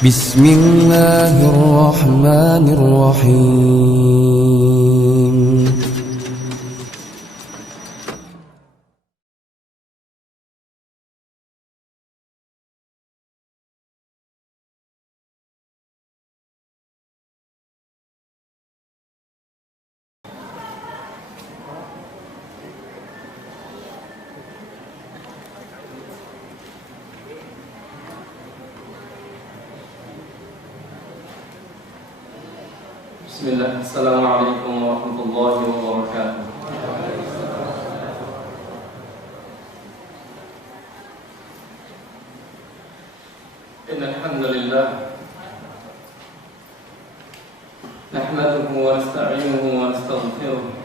بسم الله الرحمن الرحيم. Bismillah, Assalamualaikum warahmatullahi wabarakatuh. Innal hamdalillah nahmaduhu wa nasta'inuhu wa nastaghfiruh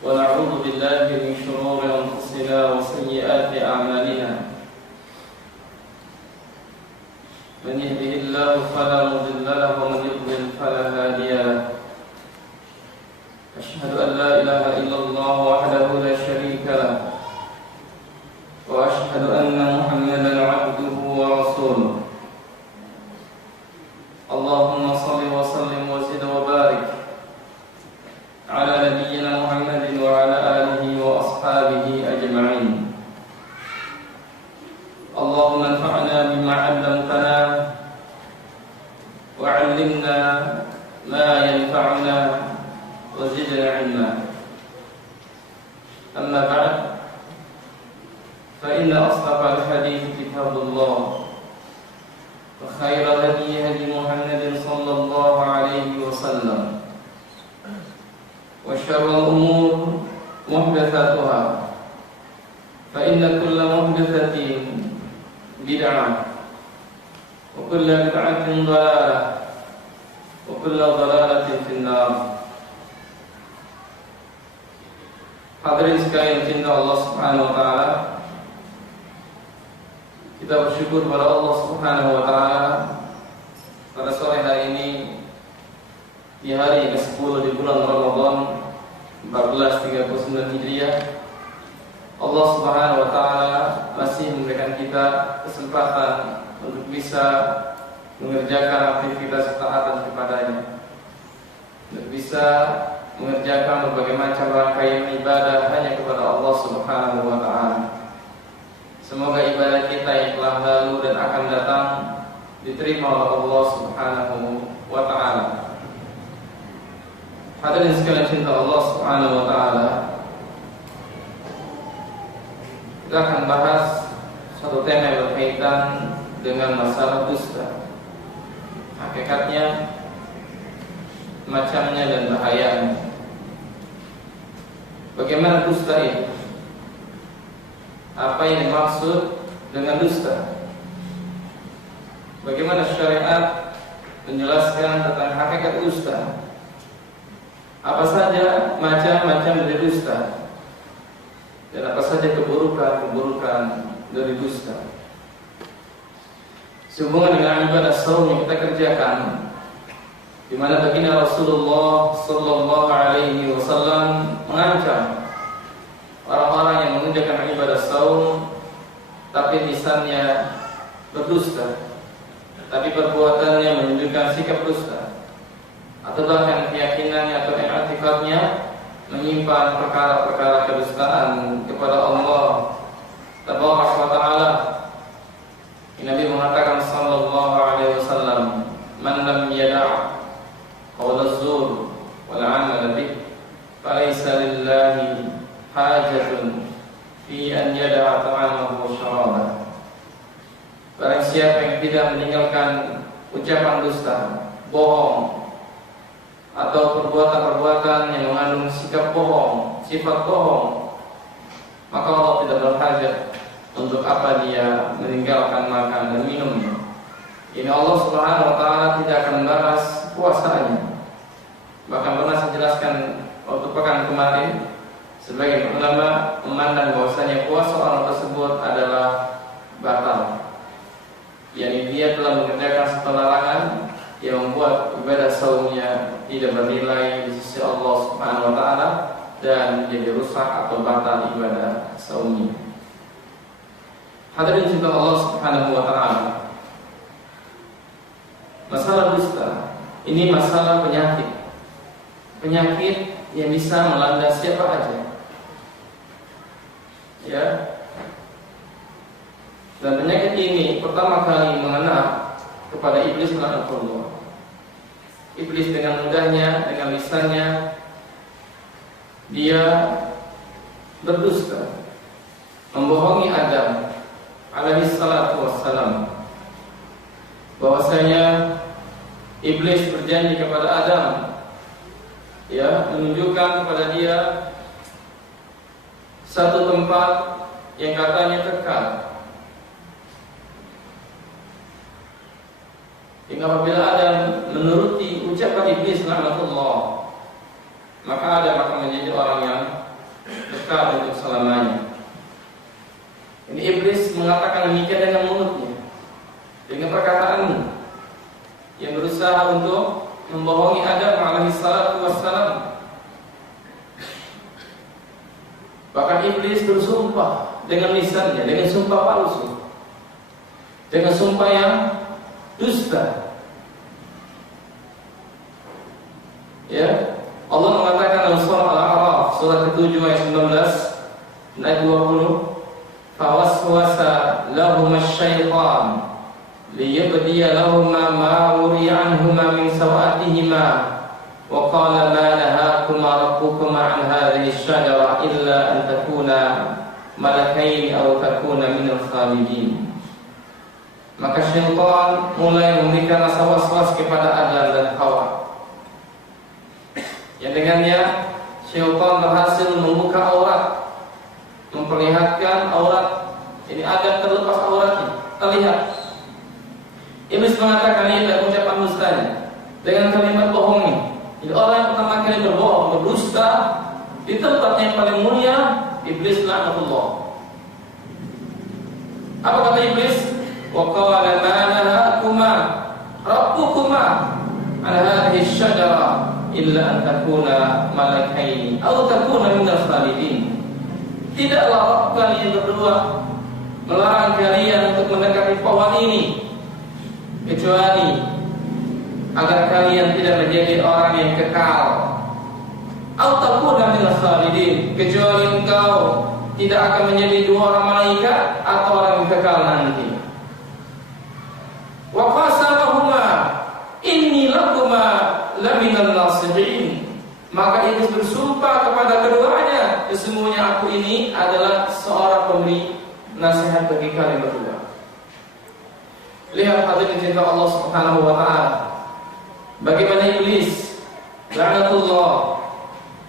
wa na'udzu billahi min shururi anfusina wa sayyiati a'malina. من يهده الله فلا مضل له ومن يضلل فلا هادي له. أشهد أن لا إله إلا الله وحده لا شريك له وأشهد أن محمدا عبده ورسوله. اللهم صل وسلم وزد وبارك على نبينا محمد وعلى آله وأصحابه أجمعين. اللهم انفعنا بما علمتنا وعلمنا ما ينفعنا وزدنا علما. أما بعد فإن أصدق الحديث كتاب الله وخير الهدي هدي محمد صلى الله عليه وسلم وشر الأمور محدثاتها فإن كل محدثة بدعة وكل بدعة ضلالة وكل ضلالة في النار. Hadirin sekalian cinta Allah Subhanahu wa taala, kita bersyukur kepada Allah Subhanahu wa taala pada sore hari ini di hari ke-10 di bulan Ramadan 1439 Hijriah. Allah Subhanahu wa taala masih memberikan kita kesempatan untuk bisa mengerjakan aktivitas ketaatan kepadanya, untuk bisa mengerjakan berbagai macam rangkaian ibadah hanya kepada Allah Subhanahu wa taala. Semoga ibadah kita yang telah lalu dan akan datang diterima oleh Allah Subhanahu wa taala. Hadirin sekalian cinta Allah Subhanahu wa taala, kita akan bahas satu tema yang berkaitan dengan masalah dusta, hakikatnya, macamnya dan bahayanya. Bagaimana dusta itu? Apa yang dimaksud dengan dusta? Bagaimana syariat menjelaskan tentang hakikat dusta? Apa saja macam-macam dari dusta? Dan apa saja keburukan-keburukan dari dusta? Sehubungan dengan ibadah saum yang kita kerjakan, di mana baginda Rasulullah sallallahu alaihi wasallam mengancam orang-orang yang mengerjakan ibadah saum tapi lisannya berdusta, tapi perbuatannya menunjukkan sikap dusta, atau bahkan keyakinannya atau i'tikadnya menyimpan perkara-perkara kedustaan kepada Allah Tabaraka wa taala. Nabi mengatakan sallallahu alaihi wasallam, "Man lam yada' qaul az-zur wal 'amal bih, falaysa lillahi hajatun fi an yada'a ta'amahu wa syarabahu." Barang siapa yang tidak meninggalkan ucapan dusta, bohong, atau perbuatan-perbuatan yang mengandung sikap bohong, sifat bohong, maka Allah tidak berhajat untuk apa dia meninggalkan makan dan minumnya. Ini Allah Subhanahu wa taala tidak akan membalas puasanya. Bahkan pernah saya jelaskan waktu pekan kemarin, sebagian ulama memandang bahwasanya puasa orang tersebut adalah batal. Yani dia telah mengerjakan satu larangan yang membuat ibadah saumnya tidak bernilai di sisi Allah Subhanahu wa taala dan menjadi rusak atau batal ibadah saumnya. Hadirin cinta Allah Subhanahu wa taala, Masalah dusta ini masalah penyakit. Penyakit yang bisa melanda siapa aja. Ya. Dan penyakit ini pertama kali mengena kepada iblis laknatullah. Iblis dengan mudahnya, dengan lisannya dia berdusta, membohongi Adam alaihi salatu wassalam, bahwasanya iblis berjanji kepada Adam, ya, menunjukkan kepada dia satu tempat yang katanya kekal. Hingga apabila Adam menuruti ucapan iblis laknatullah, maka Adam akan menjadi orang yang kekal untuk selamanya. Ini iblis mengatakan demikian dengan mulutnya, dengan perkataannya, yang berusaha untuk membohongi Adam alaihi salatu wassalam. Bahkan iblis bersumpah dengan lisannya, dengan sumpah palsu, dengan sumpah yang dusta. Ya, Allah mengatakan dalam surah Al-A'raf surah ke-7 ayat 19 ayat 20, "Fawaswasa lahum asy-syaitan liyabdiya lahumma ma wuriya anhuma min sawatihima wa qala ma nahakuma rabbukuma an hadhihi asy-syajara illa an takuna malakaini aw takuna minal khalidin." Maka syaitan mulai memberikan rasa was-was kepada Adam dan Hawa, yang dengannya syaitan berhasil membuka aurat, memperlihatkan aurat. Ini Adam terlepas auratnya, terlihat. Iblis mengatakan ini dari ucapan dustanya dengan kalimat bohongnya. Jadi orang yang pertama kali berbohong, berdusta di tempat yang paling mulia, iblis laknatullah. Apa kata iblis? Wa qala ma nahakuma rabbukuma an hadhihi asy-syajara illa an takuna malakaini aw takuna minal khalidin. Tidaklah Rabb kalian berdua melarang kalian untuk mendekati pohon ini, kecuali agar kalian tidak menjadi orang yang kekal, aw takuna minal khalidin, kecuali engkau tidak akan menjadi dua orang malaikat atau orang yang kekal nanti. Wa qasamahuma inni lakuma laminal nasihin. Maka iblis bersumpah kepada keduanya, sesungguhnya aku ini adalah seorang pemberi nasihat bagi kalian berdua. Lihat hadirin cinta Allah Subhanahu wa taala, bagaimana iblis laknatullah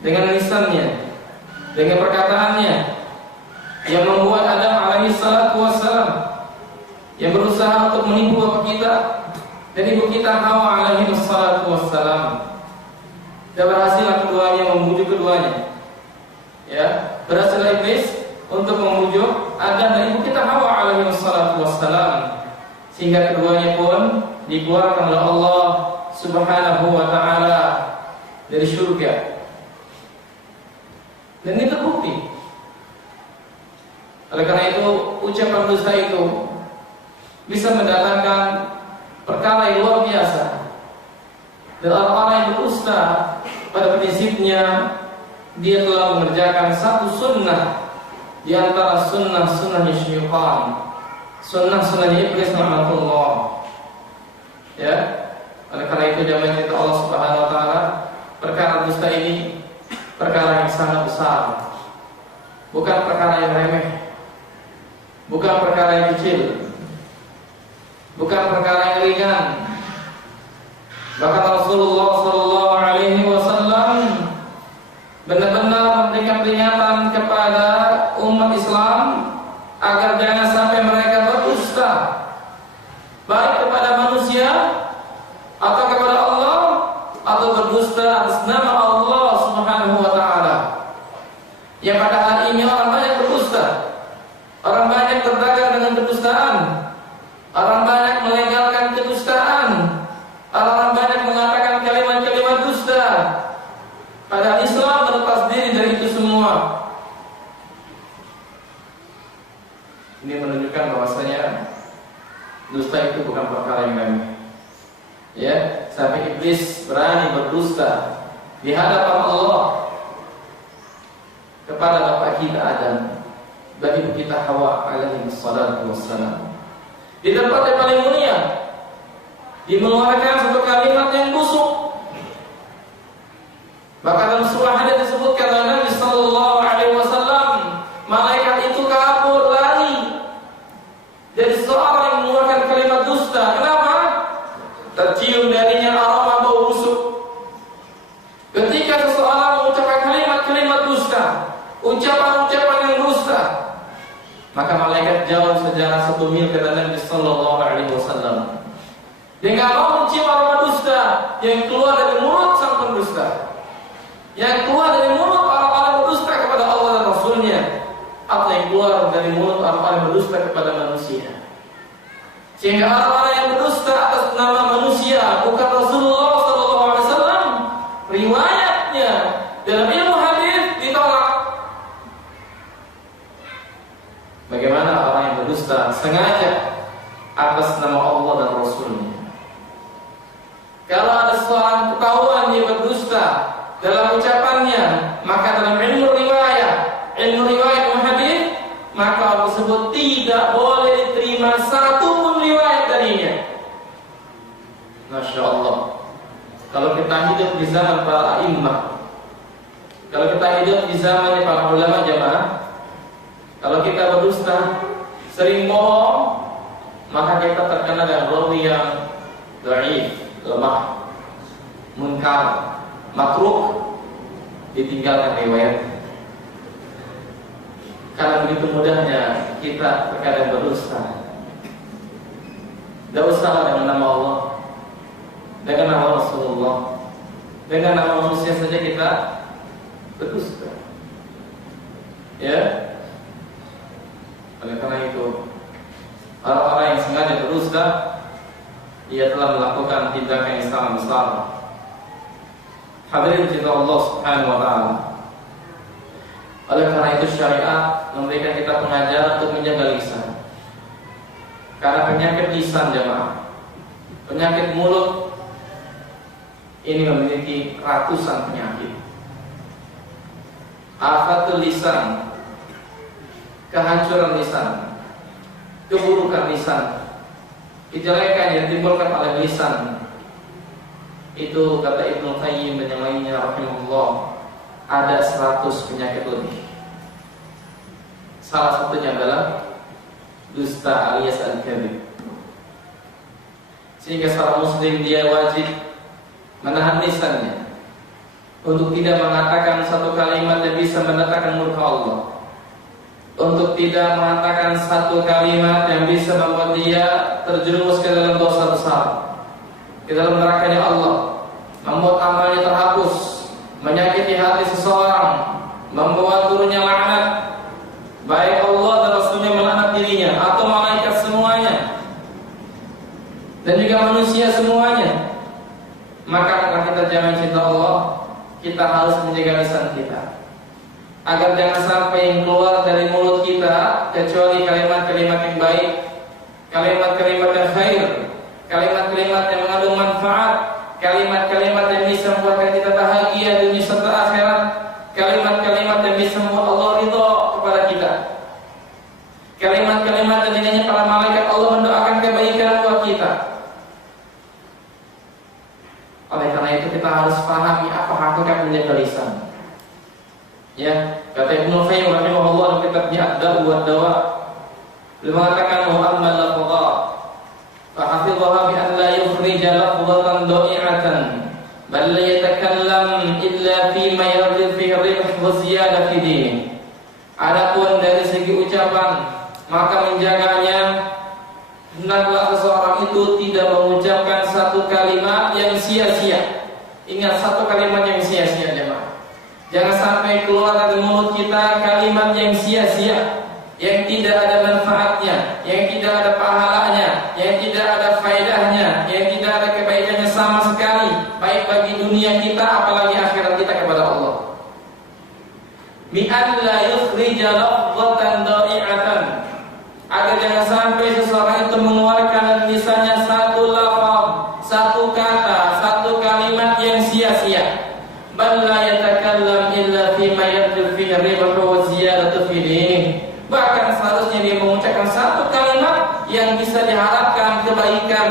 dengan lisannya, dengan perkataannya yang membuat Adam alaihi salatu wassalam yang berusaha untuk menipu bapak kita dan ibu kita Hawa alaihi salatu wassalam. Dan berhasil keduanya membujuk keduanya. Ya, berhasil iblis untuk membujuk Adam dan ibu kita Hawa alaihi salatu wassalam, sehingga keduanya pun dikeluarkan oleh Allah Subhanahu wa taala dari surga. Dan ini terbukti. Oleh karena itu, ucapan dusta itu bisa mendatangkan perkara yang luar biasa. Dan orang-orang yang berdusta pada prinsipnya dia telah mengerjakan satu sunnah di antara sunnah-sunnahnya syaitan, sunnah-sunnahnya iblis laknatullah. Ya, oleh karena itu jamaah kita Allah Subhanahu wa taala, perkara dusta ini perkara yang sangat besar, bukan perkara yang remeh, bukan perkara yang kecil, bukan perkara yang ringan. Bahkan Rasulullah sallallahu alaihi wasallam benar-benar memberikan peringatan kepada umat Islam agar jangan sampai mereka berdusta, baik kepada manusia atau kepada Allah, atau berdusta atas nama Allah Subhanahu wa taala. Yang pada hari ini orang banyak berdusta, orang banyak berdagang dengan kedustaan, orang banyak melegalkan kedustaan, orang banyak mengatakan kalimat-kalimat dusta. Padahal Islam berlepas diri dari itu semua. Ini menunjukkan bahwasanya dusta itu bukan perkara yang remeh. Ya, sampai iblis berani berdusta di hadapan Allah kepada bapak kita Adam dan ibu kita Hawa alaihi wassalatu wassalam. Di tempat yang paling mulia mengeluarkan satu kalimat yang busuk. Bahkan dalam sebuah hadis disebutkan oleh Nabi sallallahu alaihi wasallam, malaikat itu kabur lari dari seorang yang mengeluarkan kalimat dusta. Kenapa? Tercium darinya aroma bau busuk. Ketika seseorang mengucapkan kalimat-kalimat dusta, ucapan-ucapan yang dusta, maka malaikat jauh sejarah 1 mil kata Nabi sallallahu alaihi wasallam. Dia enggak mau mencium aroma dusta yang keluar dari mulut sang pendusta, yang keluar dari mulut orang-orang berdusta kepada Allah dan Rasulnya, atau yang keluar dari mulut orang-orang berdusta kepada manusia. Sehingga orang-orang yang berdusta atas nama manusia, bukan Rasulullah SAW, riwayatnya dalam ilmu hadis ditolak. Bagaimana orang yang berdusta sengaja atas nama Allah dan Rasulnya? Kalau ada seorang ketahuan dia berdusta dalam ucapannya, maka dalam ilmu riwayat hadis, maka orang tersebut tidak boleh diterima satu pun riwayat darinya. Masya Allah. Kalau kita hidup di zaman para a'immah, kalau kita hidup di zaman para ulama jamaah, kalau kita berdusta, sering bohong, maka kita terkena dengan rawi yang dhaif, lemah, munkar, makruh, ditinggalkan riwayat. Karena begitu mudahnya kita terkadang berdusta. Tidak usah dengan nama Allah, dengan nama Rasulullah, dengan nama manusia saja kita berdusta. Ya. Oleh karena itu, orang-orang yang sengaja berdusta, ia telah melakukan tindakan yang sangat besar. Hadirin cinta Allah Subhanahu wa taala. Oleh karena itu syariat memberikan kita pengajaran untuk menjaga lisan. Karena penyakit lisan jemaah, penyakit mulut ini memiliki ratusan penyakit. Afatul lisan, kehancuran lisan, keburukan lisan, kejelekan yang timbulkan oleh lisan. Itu kata Ibnu Qayyim dan yang lainnya rahimahullah, ada 100 penyakit lebih. Salah satunya adalah dusta alias al-kadhib. Sehingga seorang muslim dia wajib menahan lisannya untuk tidak mengatakan satu kalimat yang bisa mendatangkan murka Allah, untuk tidak mengatakan satu kalimat yang bisa membuat dia terjerumus ke dalam dosa besar, ke dalam nerakanya Allah, membuat amalnya terhapus, menyakiti hati seseorang, membawa turunnya laknat, baik Allah dan Rasulnya melaknat dirinya atau malaikat semuanya dan juga manusia semuanya. Maka kita jangan cinta Allah, kita harus menjaga lisan kita agar jangan sampai yang keluar dari mulut kita kecuali kalimat-kalimat yang baik, kalimat-kalimat yang khair, kalimat-kalimat yang mengandung manfaat, kalimat-kalimat yang bisa membuat kita bahagia dunia serta akhirat, kalimat-kalimat yang bisa membuat Allah ridha kepada kita, kalimat-kalimat yang dengannya para malaikat Allah mendoakan kebaikan buat kita. Oleh karena itu kita harus pahami apa hakikat menjaga lisan. Ya, kata Ibnu Qayyim rahimahullah dalam kitabnya Ad-Da'u wad-Dawa, beliau mengatakan Muhammad lafadha fa hafidhaha bi an la yukhrija lafdhatan da'i'atan bal la yatakallam illa fi ma yardi fi ribh wa ziyadah fi din. Adapun dari segi ucapan, maka menjaganya, hendaklah seseorang itu tidak mengucapkan satu kalimat yang sia-sia. Ingat, satu kalimat yang sia-sia jemaah. Jangan sampai keluar dari mulut kita kalimat yang sia-sia, yang tidak ada manfaatnya, yang tidak ada pahalanya, yang tidak ada faedahnya, yang tidak ada kebaikannya sama sekali, baik bagi dunia kita apalagi akhirat kita kepada Allah. Bi'an la yukhrija lafdhatan da'i'atan, agar jangan sampai seseorang itu mengeluarkan dari lisannya satu lafaz, satu kata yang bisa diharapkan kebaikan,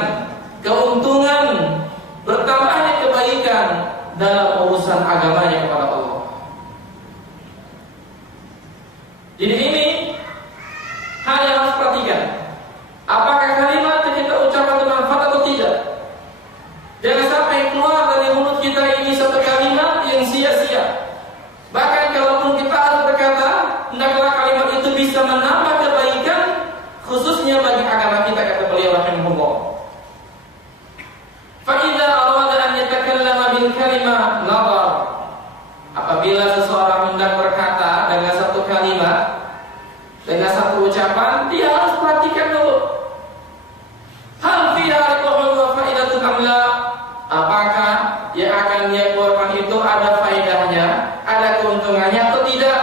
keuntungan, bertambahnya kebaikan dalam urusan agamanya kepada Allah. Jadi ini hal yang harus perhatikan. Apakah kalimat yang kita ucapkan bermanfaat atau tidak? Jangan sampai keluar dari mulut kita ini satu kalimat yang sia-sia. Bahkan kalaupun kita harus berkata, hendaklah kalimat itu bisa menambah kebaikan, khususnya bagi agama kita, kata beliau rahimahullah. Fa idza arada an yatakallama bil kalimah nadar. Apabila seseorang hendak berkata dengan satu kalimat, dengan satu ucapan, dia harus perhatikan dulu. Hal fiha riqahun wa faidatun am la? Apakah yang akan dia keluarkan itu ada faedahnya, ada keuntungannya atau tidak?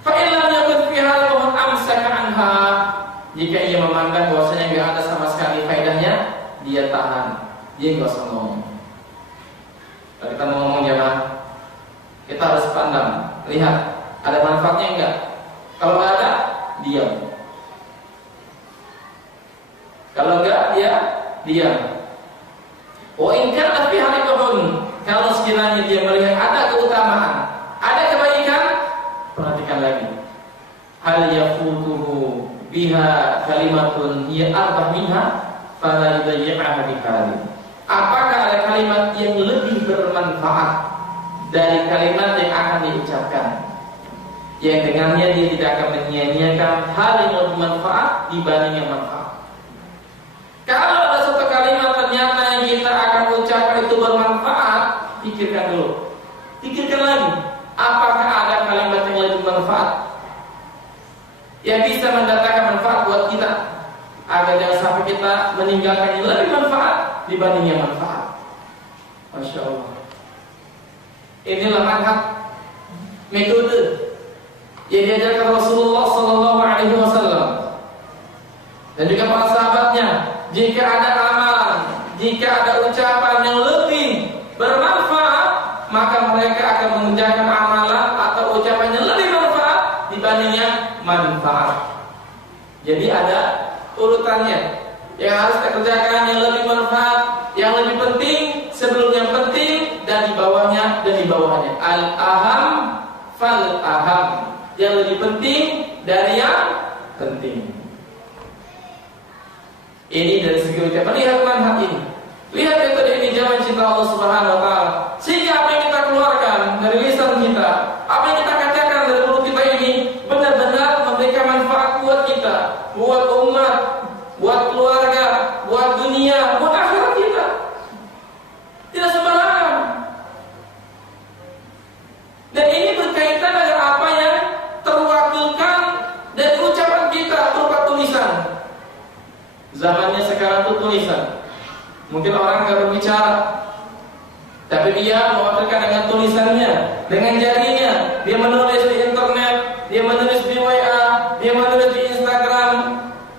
Fa in lam yakun fiha riqahun amsaka anha. Jika ia memandang bahwasanya enggak ada sama sekali faedahnya, dia tahan, dia enggak usah ngomong. Kalau kita mau ngomong jemaah, kita harus pandang, lihat ada manfaatnya enggak. Kalau enggak ada, diam. Kalau enggak, dia diam. Wa in kana fi halikun, kalau sekiranya dia melihat ada keutamaan, ada kebaikan, perhatikan lagi. Hal yafutuhu biha kalimatun hiya arbah minha fala yudayyi'aha bikalim. Apakah ada kalimat yang lebih bermanfaat dari kalimat yang akan diucapkan, yang dengannya dia tidak akan menyia-nyiakan hal yang lebih bermanfaat dibanding yang manfaat? Kalau ada satu kalimat ternyata yang kita akan ucapkan itu bermanfaat, pikirkan dulu, pikirkan lagi, apakah ada kalimat yang lebih bermanfaat yang bisa mendatangkan manfaat buat kita, agar jangan sampai kita meninggalkan yang lebih manfaat dibanding yang manfaat. Masya Allah. Inilah manhaj, metode yang diajarkan Rasulullah SAW dan juga para sahabatnya. Jika ada amalan, jika ada ucapan yang lebih bermanfaat, maka mereka akan mengerjakan amalan atau ucapan yang lebih bermanfaat dibanding yang manfaat. Jadi ada urutannya. Yang harus kita kerjakan yang lebih manfaat, yang lebih penting sebelum yang penting, dan di bawahnya dan di bawahnya. Al-aham fal-aham. Yang lebih penting dari yang penting. Ini dari segi ucapan. Lihat manhaj ini. Lihat metode ini, jangan cinta Allah Subhanahu wa taala. Sehingga apa yang kita keluarkan dari lisan kita, apa yang kita katakan dari mulut kita ini benar-benar memberikan manfaat buat kita, buat umat, buat keluarga, buat dunia, buat akhirat kita. Tidak sembarangan. Dan ini berkaitan dengan apa yang terwakilkan dari ucapan kita berupa tulisan. Zamannya sekarang itu tulisan. Mungkin orang nggak berbicara, tapi dia mewakilkan dengan tulisannya, dengan jarinya. Dia menulis di internet, dia menulis di WA, dia menulis di Instagram,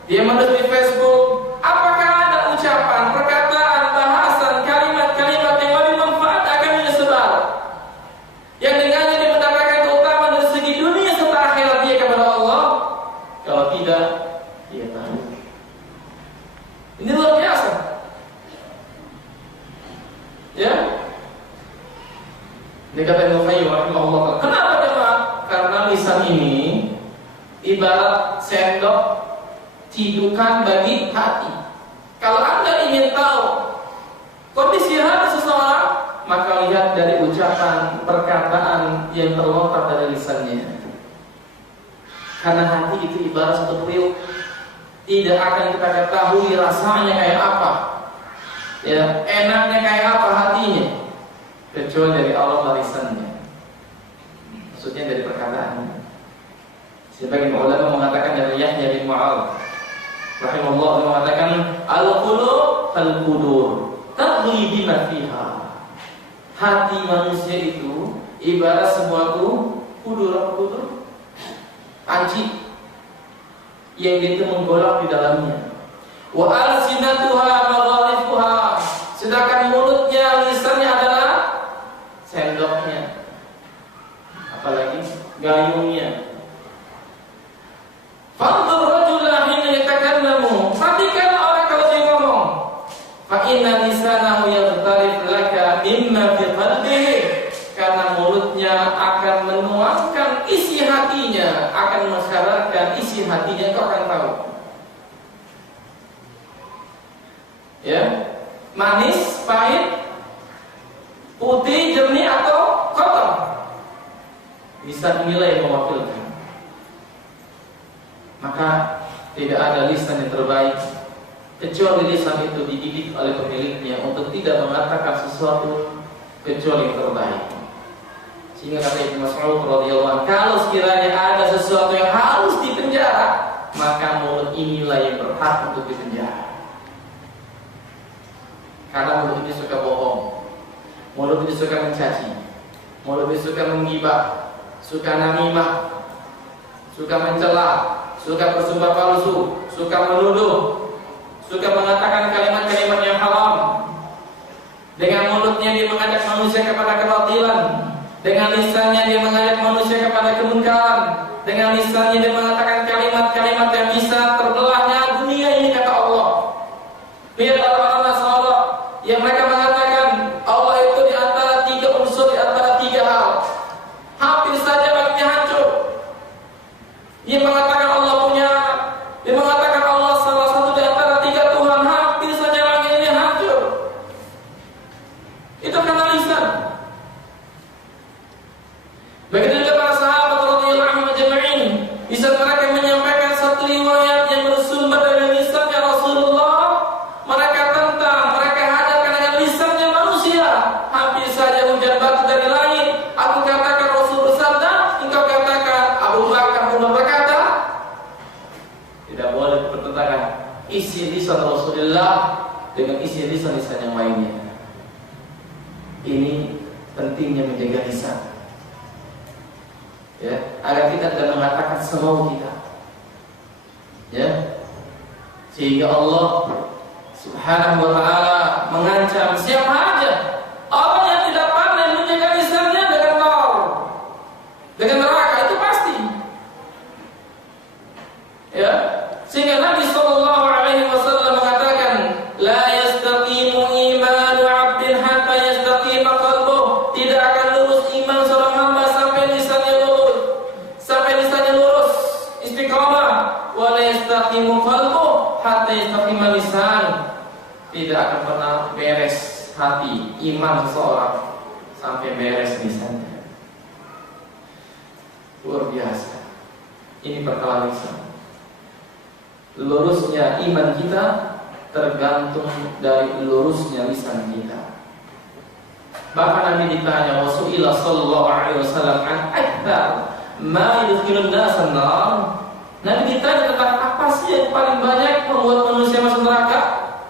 dia menulis di Facebook. Apakah ada ucapan, perkataan, bahasan, kalimat-kalimat yang lebih manfaat akan disebar, yang dengannya dia mendapatkan keutamaan dari segi dunia serta akhirat dia kepada Allah? Kalau tidak, dia tahu. Ini luar biasa. Ya. Dia kata Ibnu Qayyim rahimahullah. Kenapa jemaah? Karena lisan ini ibarat sendok cidukan bagi hati. Kalau Anda ingin tahu kondisi hati seseorang, maka lihat dari ucapan, perkataan yang terlontar dari lisannya. Karena hati itu ibarat satu periuk. Tidak akan kita ketahui rasanya kayak apa, ya, enaknya kayak apa hatinya, kecuali dari Allah barisannya. Maksudnya dari perkataannya. Sebagian ulama mengatakan dari Yahya bin Mu'adz rahimahullah mengatakan al-qulub kal-qudur tadri bima fiha. Hati manusia itu ibarat sebuah kudur, panci yang itu menggolak di dalamnya. Wa alsinatuha magharifuha. Sedangkan mulutnya, lisannya adalah sendoknya, apalagi gayungnya. Fanzur rajulan hina hatinya, engkau akan tahu. Ya, manis, pahit, putih, jernih atau kotor. Lisan inilah yang mewakilkan. Maka tidak ada lisan yang terbaik kecuali lisan itu dididik oleh pemiliknya untuk tidak mengatakan sesuatu kecuali yang terbaik. Sehingga kata Ibnu Mas'ud radhiyallahu anhu, kalau sekiranya ada sesuatu yang harus dipenjara, maka mulut inilah yang berhak untuk dipenjara. Karena mulut ini suka bohong, mulut ini suka mencaci, mulut ini suka menggibah, suka namimah, suka mencela, suka bersumpah palsu, suka menuduh, suka mengatakan kalimat-kalimat yang haram. Dengan mulutnya dia mengajak manusia kepada kebatilan, dengan lisannya dia mengajak manusia kepada kemungkaran, dengan lisannya dia mengatakan kalimat-kalimat yang bisa terbelahnya dunia ini, kata Allah. Lihat orang-orang sahabat yang mereka mengatakan Allah itu di antara tiga unsur, di antara tiga hal, hampir saja baginya hancur. Dia mengatakan Allah punya, dia mengatakan Allah salah satu di antara tiga Tuhan, hampir saja baginya hancur. Itu karena lisan. Begitu juga para sahabat radhiyallahu anhum ajma'in, bisa mereka menyampaikan satu riwayat yang bersumber dari lisannya Rasulullah, mereka tentang, mereka hadirkan dengan lisannya manusia. Hampir saja hujan batu dari langit. Aku katakan Rasul bersabda, engkau katakan Abu Bakar pun berkata. Tidak boleh bertentangan isi lisan Rasulullah dengan isi lisan-lisan yang lainnya. Ini pentingnya menjaga lisan, ya, agar kita tidak mengatakan semau kita, ya, sehingga Allah Subhanahu wa ta'ala mengancam siapa aja orang yang tidak pandai menjaga lisannya dengan nar, dengan neraka, itu pasti, ya. Sehingga Nabi sallallahu alaihi wasallam mengatakan, la yastaqimu imanu 'abdin hatta yastaqima qalbuh. Tidak akan lurus iman seorang hamba sampai lisannya lurus, sampai lisannya lurus istiqamah. Wa la yastaqimu qalbuh hatta yastaqima lisan. Tidak akan pernah beres hati iman seseorang sampai beres lisannya. Luar biasa. Ini perkara lisan. Lurusnya iman kita tergantung dari lurusnya lisan kita. Bahkan Nabi ditanya, Rasulullah sallallahu alaihi wasallam, an akthar ma yudkhilun nasan nar. Nabi ditanya tentang apa sih yang paling banyak membuat manusia masuk neraka?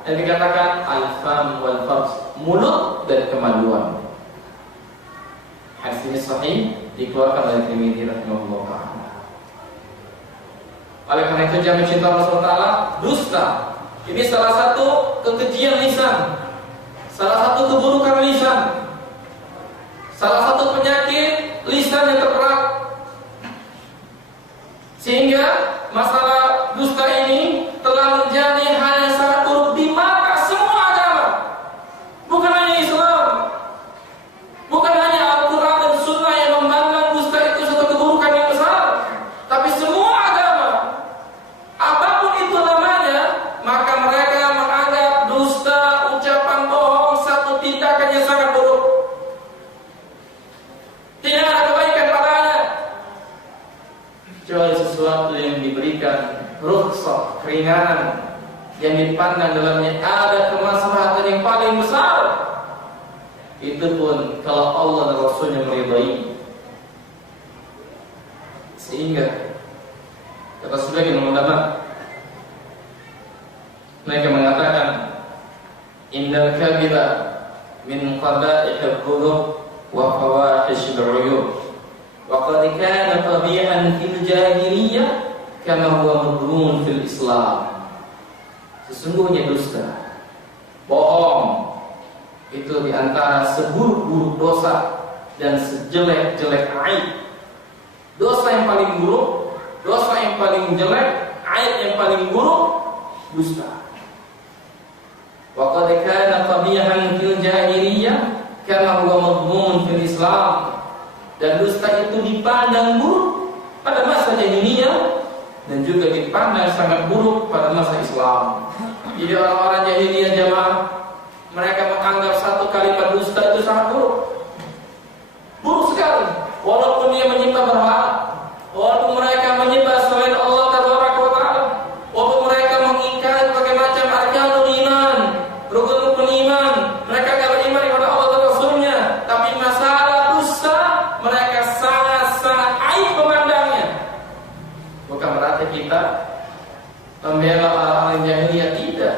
Nabi katakan al-fam wal farj, mulut dan kemaluan. Hadis ini sahih, dikeluarkan oleh Tirmidzi rahimahullah ta'ala. Oleh karena itu jangan mencinta Allah SWT, dusta. Ini salah satu kekejian lisan, salah satu keburukan lisan, salah satu penyakit lisan yang terberat. Sehingga masalah dusta ini telah menjadi hal yang sangat buruk di mata semua agama. Bukan hanya Islam, bukan hanya Al-Quran dan Sunnah yang memandang dusta itu satu keburukan yang besar, tapi semua agama, apapun itu namanya, maka mereka menganggap dusta, ucapan bohong, satu tindakan yang sangat buruk. Tidak ada kebaikan padanya, kecuali sesuatu yang diberikan rukhsah, keringanan, yang dipandang dalamnya ada kemaslahatan yang paling besar. Itu pun kalau Allah dan Rasulnya meridai. Sehingga kata sebagian ulama, mereka mengatakan innal kadhiba min qaba'ihil qulub wa fawahishil 'uyub wa qad kana qabihan fil jahiliyah kama huwa madhmun fil Islam. Sesungguhnya dusta, bohong itu di antara seburuk-buruk dosa dan sejelek-jelek aib. Dosa yang paling buruk, dosa yang paling jelek, aib yang paling buruk, dusta. Wa qad kana qabihan fil jahiliyah kama huwa madhmun fil Islam. Dan dusta itu dipandang buruk pada masa jahiliyah dan dan juga dipandang sangat buruk pada masa Islam. Jadi orang-orang jahiliyah jamaah, mereka menganggap satu kalimat dusta itu sangat buruk. Buruk sekali. Walaupun dia menyembah berhala, walaupun mereka menyembah selain Allah Tabaraka wa Ta'ala, walaupun mereka mengingkari berbagai macam arkanul iman, rukun-rukun iman, mereka tidak beriman kepada Allah dan Rasulnya, tapi masalah dusta mereka sangat-sangat aib memandangnya. Bukan berarti kita membela orang-orang jahiliyah, tidak.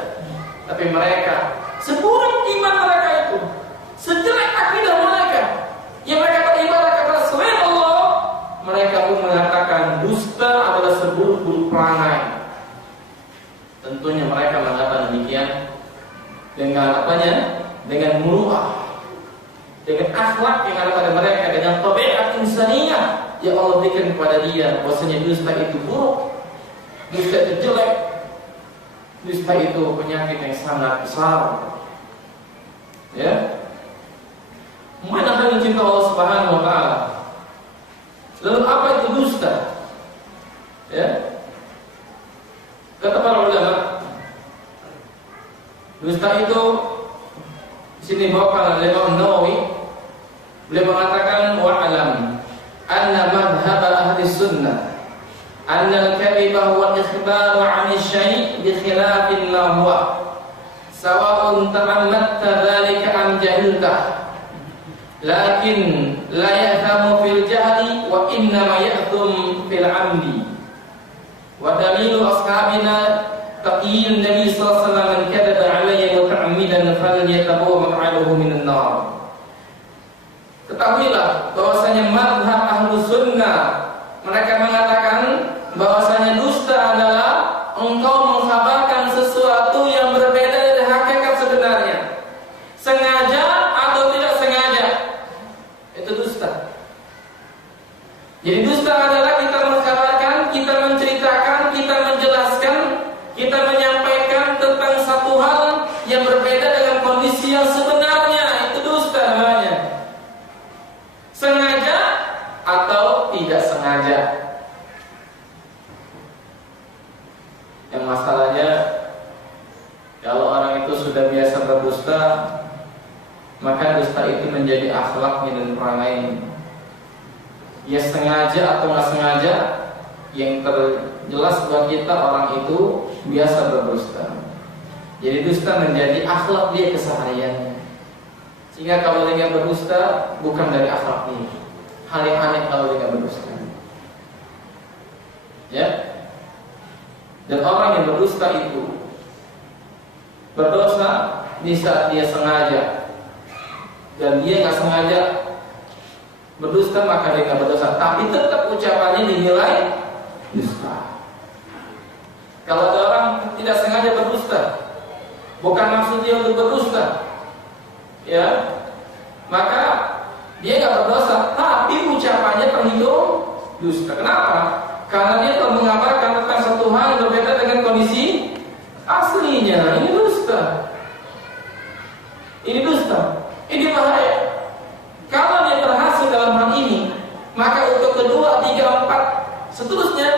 Tapi mereka, seburuk iman mereka itu, sejelek akidah mereka, yang mereka beribadah kepada selain Allah, mereka pun mengatakan dusta adalah seburuk-buruk perangai. Tentunya mereka mengatakan demikian dengan apanya? Dengan muruah, dengan akhlak yang ada pada mereka, dengan tabiat insaniyah yang Allah berikan kepada dia. Bahwasanya dusta itu buruk, dusta itu jelek, dusta itu penyakit yang sangat besar. Ya, mana yang cinta Allah Subhanahu wa Ta'ala. Lalu apa itu dusta? Ya, kata para ulama, dusta itu di sini bawakan oleh Imam Nawawi. Beliau mengatakan wa'alam anna madhhab ahli sunnah anna al-kadhiba huwa al-ikhbaru 'ani syai' bi khilafin ma huwa sawa'un ta'ammadta dhalika am jahilta, lakin la ya'thamu fil jahli wa innama ya'thum fil 'amdi. Wa dalilu ashabina taqiyyin Nabi sallallahu alaihi wasallam man kadaba 'alayya muta'ammidan falyatabawwa maq'adahu minan nar. Ketahuilah bahwasanya mazhab Ahlus Sunnah, mereka mengatakan bahwasanya dusta adalah engkau mengkhabarkan sesuatu yang berbeda dari hakikat sebenarnya, sengaja atau tidak sengaja, itu dusta. Jadi dusta adalah kita mengkhabarkan, kita menceritakan, kita menjelaskan, kita menyampaikan tentang satu hal yang berbeda dengan kondisi yang sebenarnya. Itu dusta namanya. Sengaja atau tidak sengaja. Yang masalahnya, kalau orang itu sudah biasa berdusta, maka dusta itu menjadi akhlaknya dan perangainya. Ya sengaja atau nggak sengaja, yang terjelas buat kita orang itu biasa berdusta. Jadi dusta menjadi akhlak dia kesehariannya. Sehingga kalau dia berdusta bukan dari akhlak dia. Hal yang aneh kalau dia berdusta. Ya. Dan orang yang berdusta itu berdosa di saat dia sengaja, dan dia nggak sengaja berdusta maka dia nggak berdosa, tapi tetap ucapannya dinilai dusta. Kalau ada orang tidak sengaja berdusta, bukan maksud dia untuk berdusta, ya, maka dia nggak berdosa, tapi ucapannya terhitung dusta. Kenapa? Karena dia telah mengabarkan tentang satu hal yang berbeda dengan kondisi aslinya. Ini dusta. Ini dusta. Ini bahaya. Kalau dia berhasil dalam hal ini, maka untuk kedua, tiga, empat, seterusnya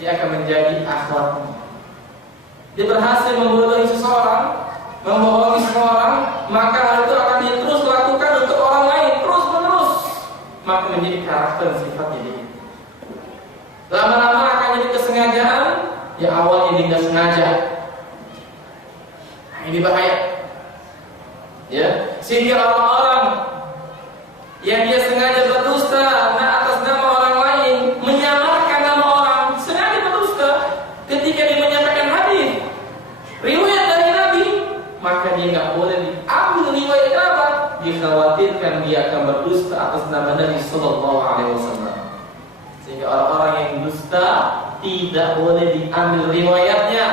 dia akan menjadi akhlak. Dia berhasil membodohi seseorang, membohongi seseorang, maka hal itu akan dia terus lakukan untuk orang lain, terus menerus, maka menjadi karakter sifatnya dia. Lama-lama akan jadi kesengajaan, ya awalnya dia tidak sengaja. Nah, ini bahaya. Ya, sehingga orang-orang yang dia sengaja berdusta atas nama orang lain, menyamarkan nama orang, sengaja berdusta ketika dia menyampaikan hadis, riwayat dari Nabi, maka dia nggak boleh diambil riwayat apa? Dikhawatirkan dia akan berdusta atas nama Nabi Sallallahu Alaihi Wasallam. Sehingga orang-orang yang dusta tidak boleh diambil riwayatnya,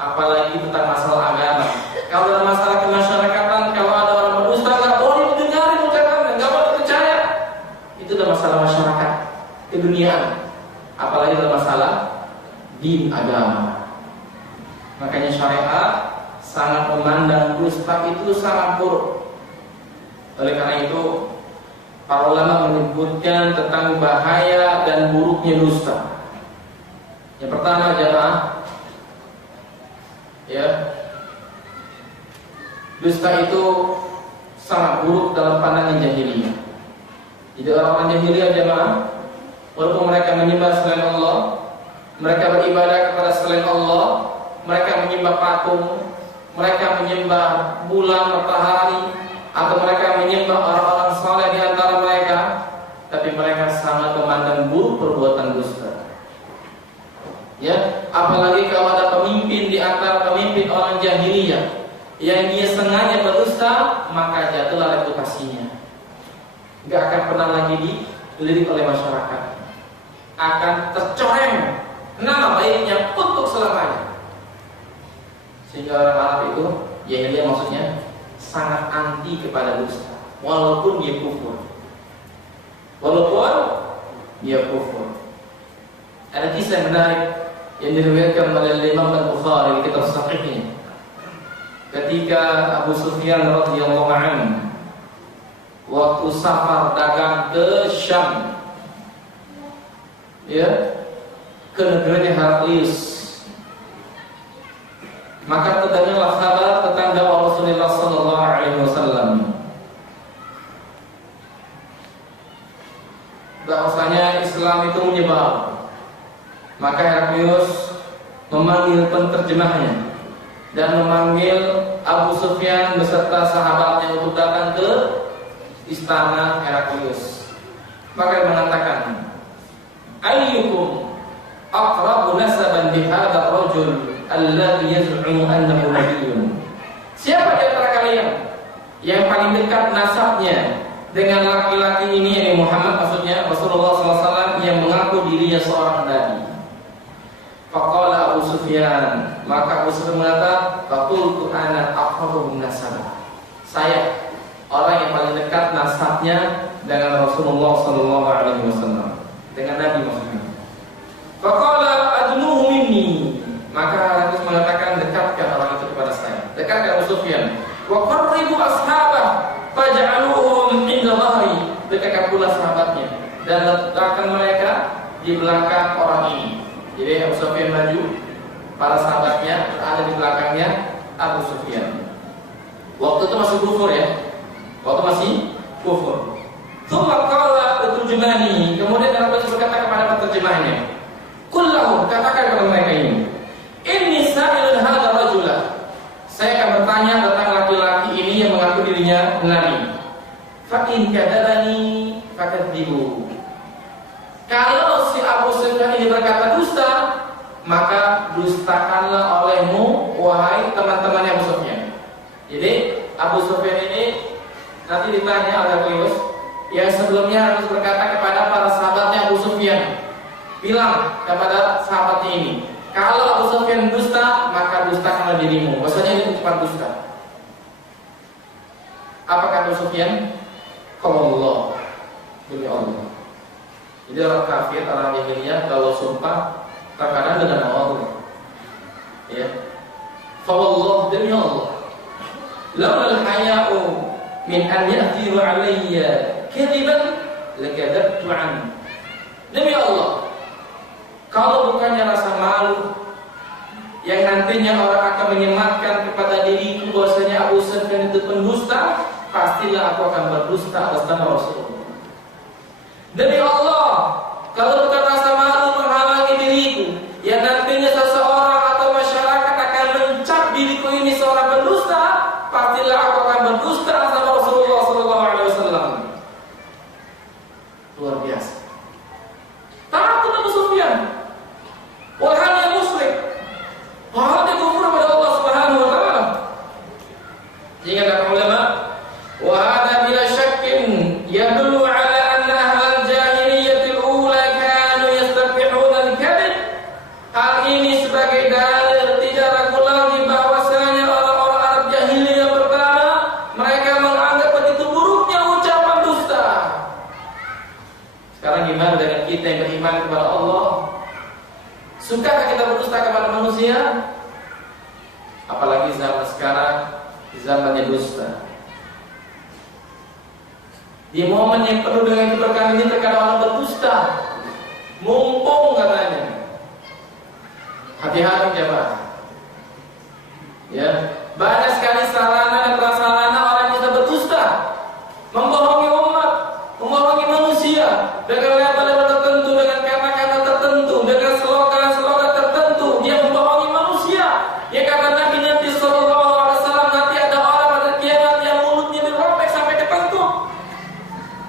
apalagi tentang masalah agama. Kalau dalam masalah kemasyarakatan, kalau ada orang berdusta nggak boleh didengarin ucapannya, nggak boleh percaya. Itu adalah masalah masyarakat, keduniaan, apalagi dalam masalah din agama. Makanya syariat sangat memandang dusta itu sangat buruk. Oleh karena itu, para ulama menyebutkan tentang bahaya dan buruknya dusta. Yang pertama jemaah, ya, dusta itu sangat buruk dalam pandangan jahiliyah. Jadi orang-orang jahiliyah jemaah, walaupun mereka menyembah selain Allah, mereka beribadah kepada selain Allah, mereka menyembah patung, mereka menyembah bulan, matahari, atau mereka menyembah orang-orang saleh di antara mereka, tapi mereka sangat memandang buruk perbuatan dusta. Ya, apalagi kalau ada pemimpin di antara pemimpin orang jahiliyah yang dia sengaja berdusta, maka jatuhlah reputasinya. Gak akan pernah lagi dilirik oleh masyarakat, akan tercoreng nama baiknya untuk selamanya. Sehingga orang Arab itu, jahiliyah maksudnya, sangat anti kepada dusta, walaupun dia kufur. Walaupun dia kufur. Ada kisah yang menarik yang diriwayatkan oleh Imam Al-Bukhari di kitab Sahihnya. Ketika Abu Sufyan radhiyallahu anhu waktu safar dagang ke Syam, ya, ke negerinya Heraklius, maka terdengarlah kabar tentang dakwah Rasulullah sallallahu alaihi wasallam. Bahwasanya Islam itu menyebar. Maka Heraklius memanggil penterjemahnya dan memanggil Abu Sufyan beserta sahabatnya untuk datang ke istana Heraklius. Maka dia mengatakan, ayyukum aqrabu nasaban bi hadzal rajul alladhi yaz'umu annahu nabiyyun. Siapa di antara kalian yang paling dekat nasabnya dengan laki-laki ini, yang Muhammad maksudnya Rasulullah SAW, yang mengaku dirinya seorang nabi? Faqala Abu Sufyan, maka Abu Sufyan mengatakan, faqultu ana aqrabuhum nasaba. Saya orang yang paling dekat nasabnya dengan Rasulullah SAW, dengan Nabi maksudnya. Faqala adnuhu minni, maka Rasul mengatakan, dekatkan orang itu kepada saya, dekatkan Abu Sufyan. Wa qarribu ashabah faj'aluhum inda dhahri, dekatkan pula sahabatnya dan letakkan mereka di belakang orang ini. Jadi Abu Sufyan maju, para sahabatnya ada di belakangnya Abu Sufyan. Waktu itu masih kufur ya, waktu masih kufur. Tsumma qala terjemani, kemudian Rasul berkata kepada penterjemahnya, kullahu, katakan kepada mereka ini, inni sa'ilun hadza rajula, saya akan bertanya tentang laki-laki ini yang mengaku dirinya nabi. Fa in kadzabani fakadzibu. Kalau si Abu Sufyan ini berkata dusta, maka dustakanlah olehmu, wahai teman-temannya Abu Sufyan. Jadi Abu Sufyan ini nanti ditanya oleh Heraklius, yang sebelumnya harus berkata kepada para sahabatnya Abu Sufyan, bilang kepada sahabatnya ini, kalau Abu Sufyan dusta, maka dustakanlah dirimu. Maksudnya ini ucapan dusta. Apa kata Abu Sufyan? Qaulullah, demi Allah. Jadi orang kafir, orang jahiliyah kalau sumpah terkadang dengan Allah. Ya. Fawallah, demi Allah. Laulal haya'u min an ya'thiru alayya kadiban lakadzabtu an. Demi Allah, kalau bukannya rasa malu yang nantinya orang akan menyematkan kepada diriku bahwasanya Abu Sufyan itu pendusta, pastilah aku akan berdusta atas nama Rasulullah. Demi Allah, kalau bukan rasa malu menghalangi diriku, yang nantinya seseorang atau masyarakat akan mencap diriku ini seorang pendusta, pastilah aku akan berdusta atas nama Rasulullah SAW. Luar biasa. Takut Abu Sufyan. Wahai yang musyrik, wahai yang kufur kepada Allah Subhanahu wa taala. Jika kata ulama, wa hadza bila syakkin yadullu ala anna ahlal jahiliyatil ula kanu yastabi'una al-kadhib. Hal ini sebagai dalil tidak ragu lagi bahwasanya orang-orang Arab jahiliyah pertama mereka menganggap begitu buruknya ucapan dusta. Sekarang gimana dengan kita yang beriman kepada Allah? Sukakah kita berdusta kepada manusia? Apalagi zaman sekarang, zamannya dusta. Di momen yang penuh dengan keberkahan ini terkadang orang berdusta. Mumpung katanya Hati-hati jemaah. Ya, banyak sekali sarana dan prasarana orang yang sudah berdusta, membohongi umat, membohongi manusia dengan label tertentu, dengan kata-kata tertentu, dengan slogan-slogan tertentu. Dia membohongi manusia. Ya kata Nabi Sallallahu Alaihi Wasallam, nanti ada orang pada kiamat yang mulutnya dirobek sampai ke tengkuk,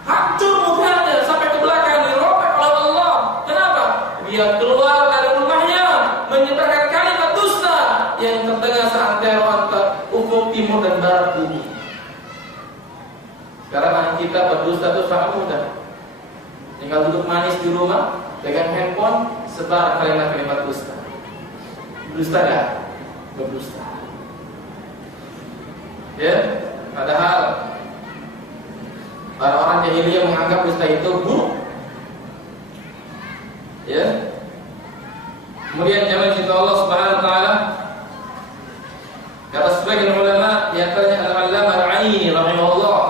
hancur mukanya sampai ke belakang, dirobek oleh Allah. Kenapa? Dia keluar dari rumahnya menyebarkan kalimat dusta yang terdengar seantero antara ufuk timur dan barat bumi. Sekarang kita berdusta itu sangat mudah. Tinggal duduk manis di rumah, pegang handphone, sebar kalimat-kalimat dusta. Dusta gak? Berdusta. Ya, padahal orang-orang jahiliyah menganggap dusta itu buruk. Ya. Kemudian jamaah cinta Allah Subhanahu wa taala, kata sebagian ulama, di antaranya Al-Allamah Al-'Aini rahimahullah,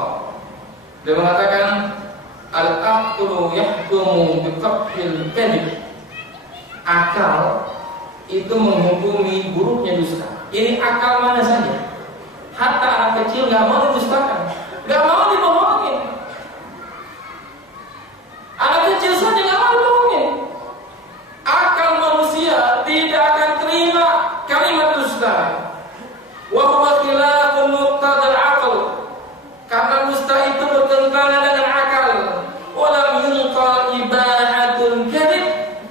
dia mengatakan al-aqlu yahkumu bi qafil kadhib. Akal itu menghukumi buruknya dusta. Ini akal mana saja. Hatta anak kecil enggak mau didustakan, enggak mau dibohongin. Anak kecil saja enggak mau dibohongin. Akal manusia tidak akan terima kalimat dusta. Wa huwa khilafun muqtadal aql. Karena dusta itu bertentangan dengan akal. Wa lam yunqal ibahatul kadhib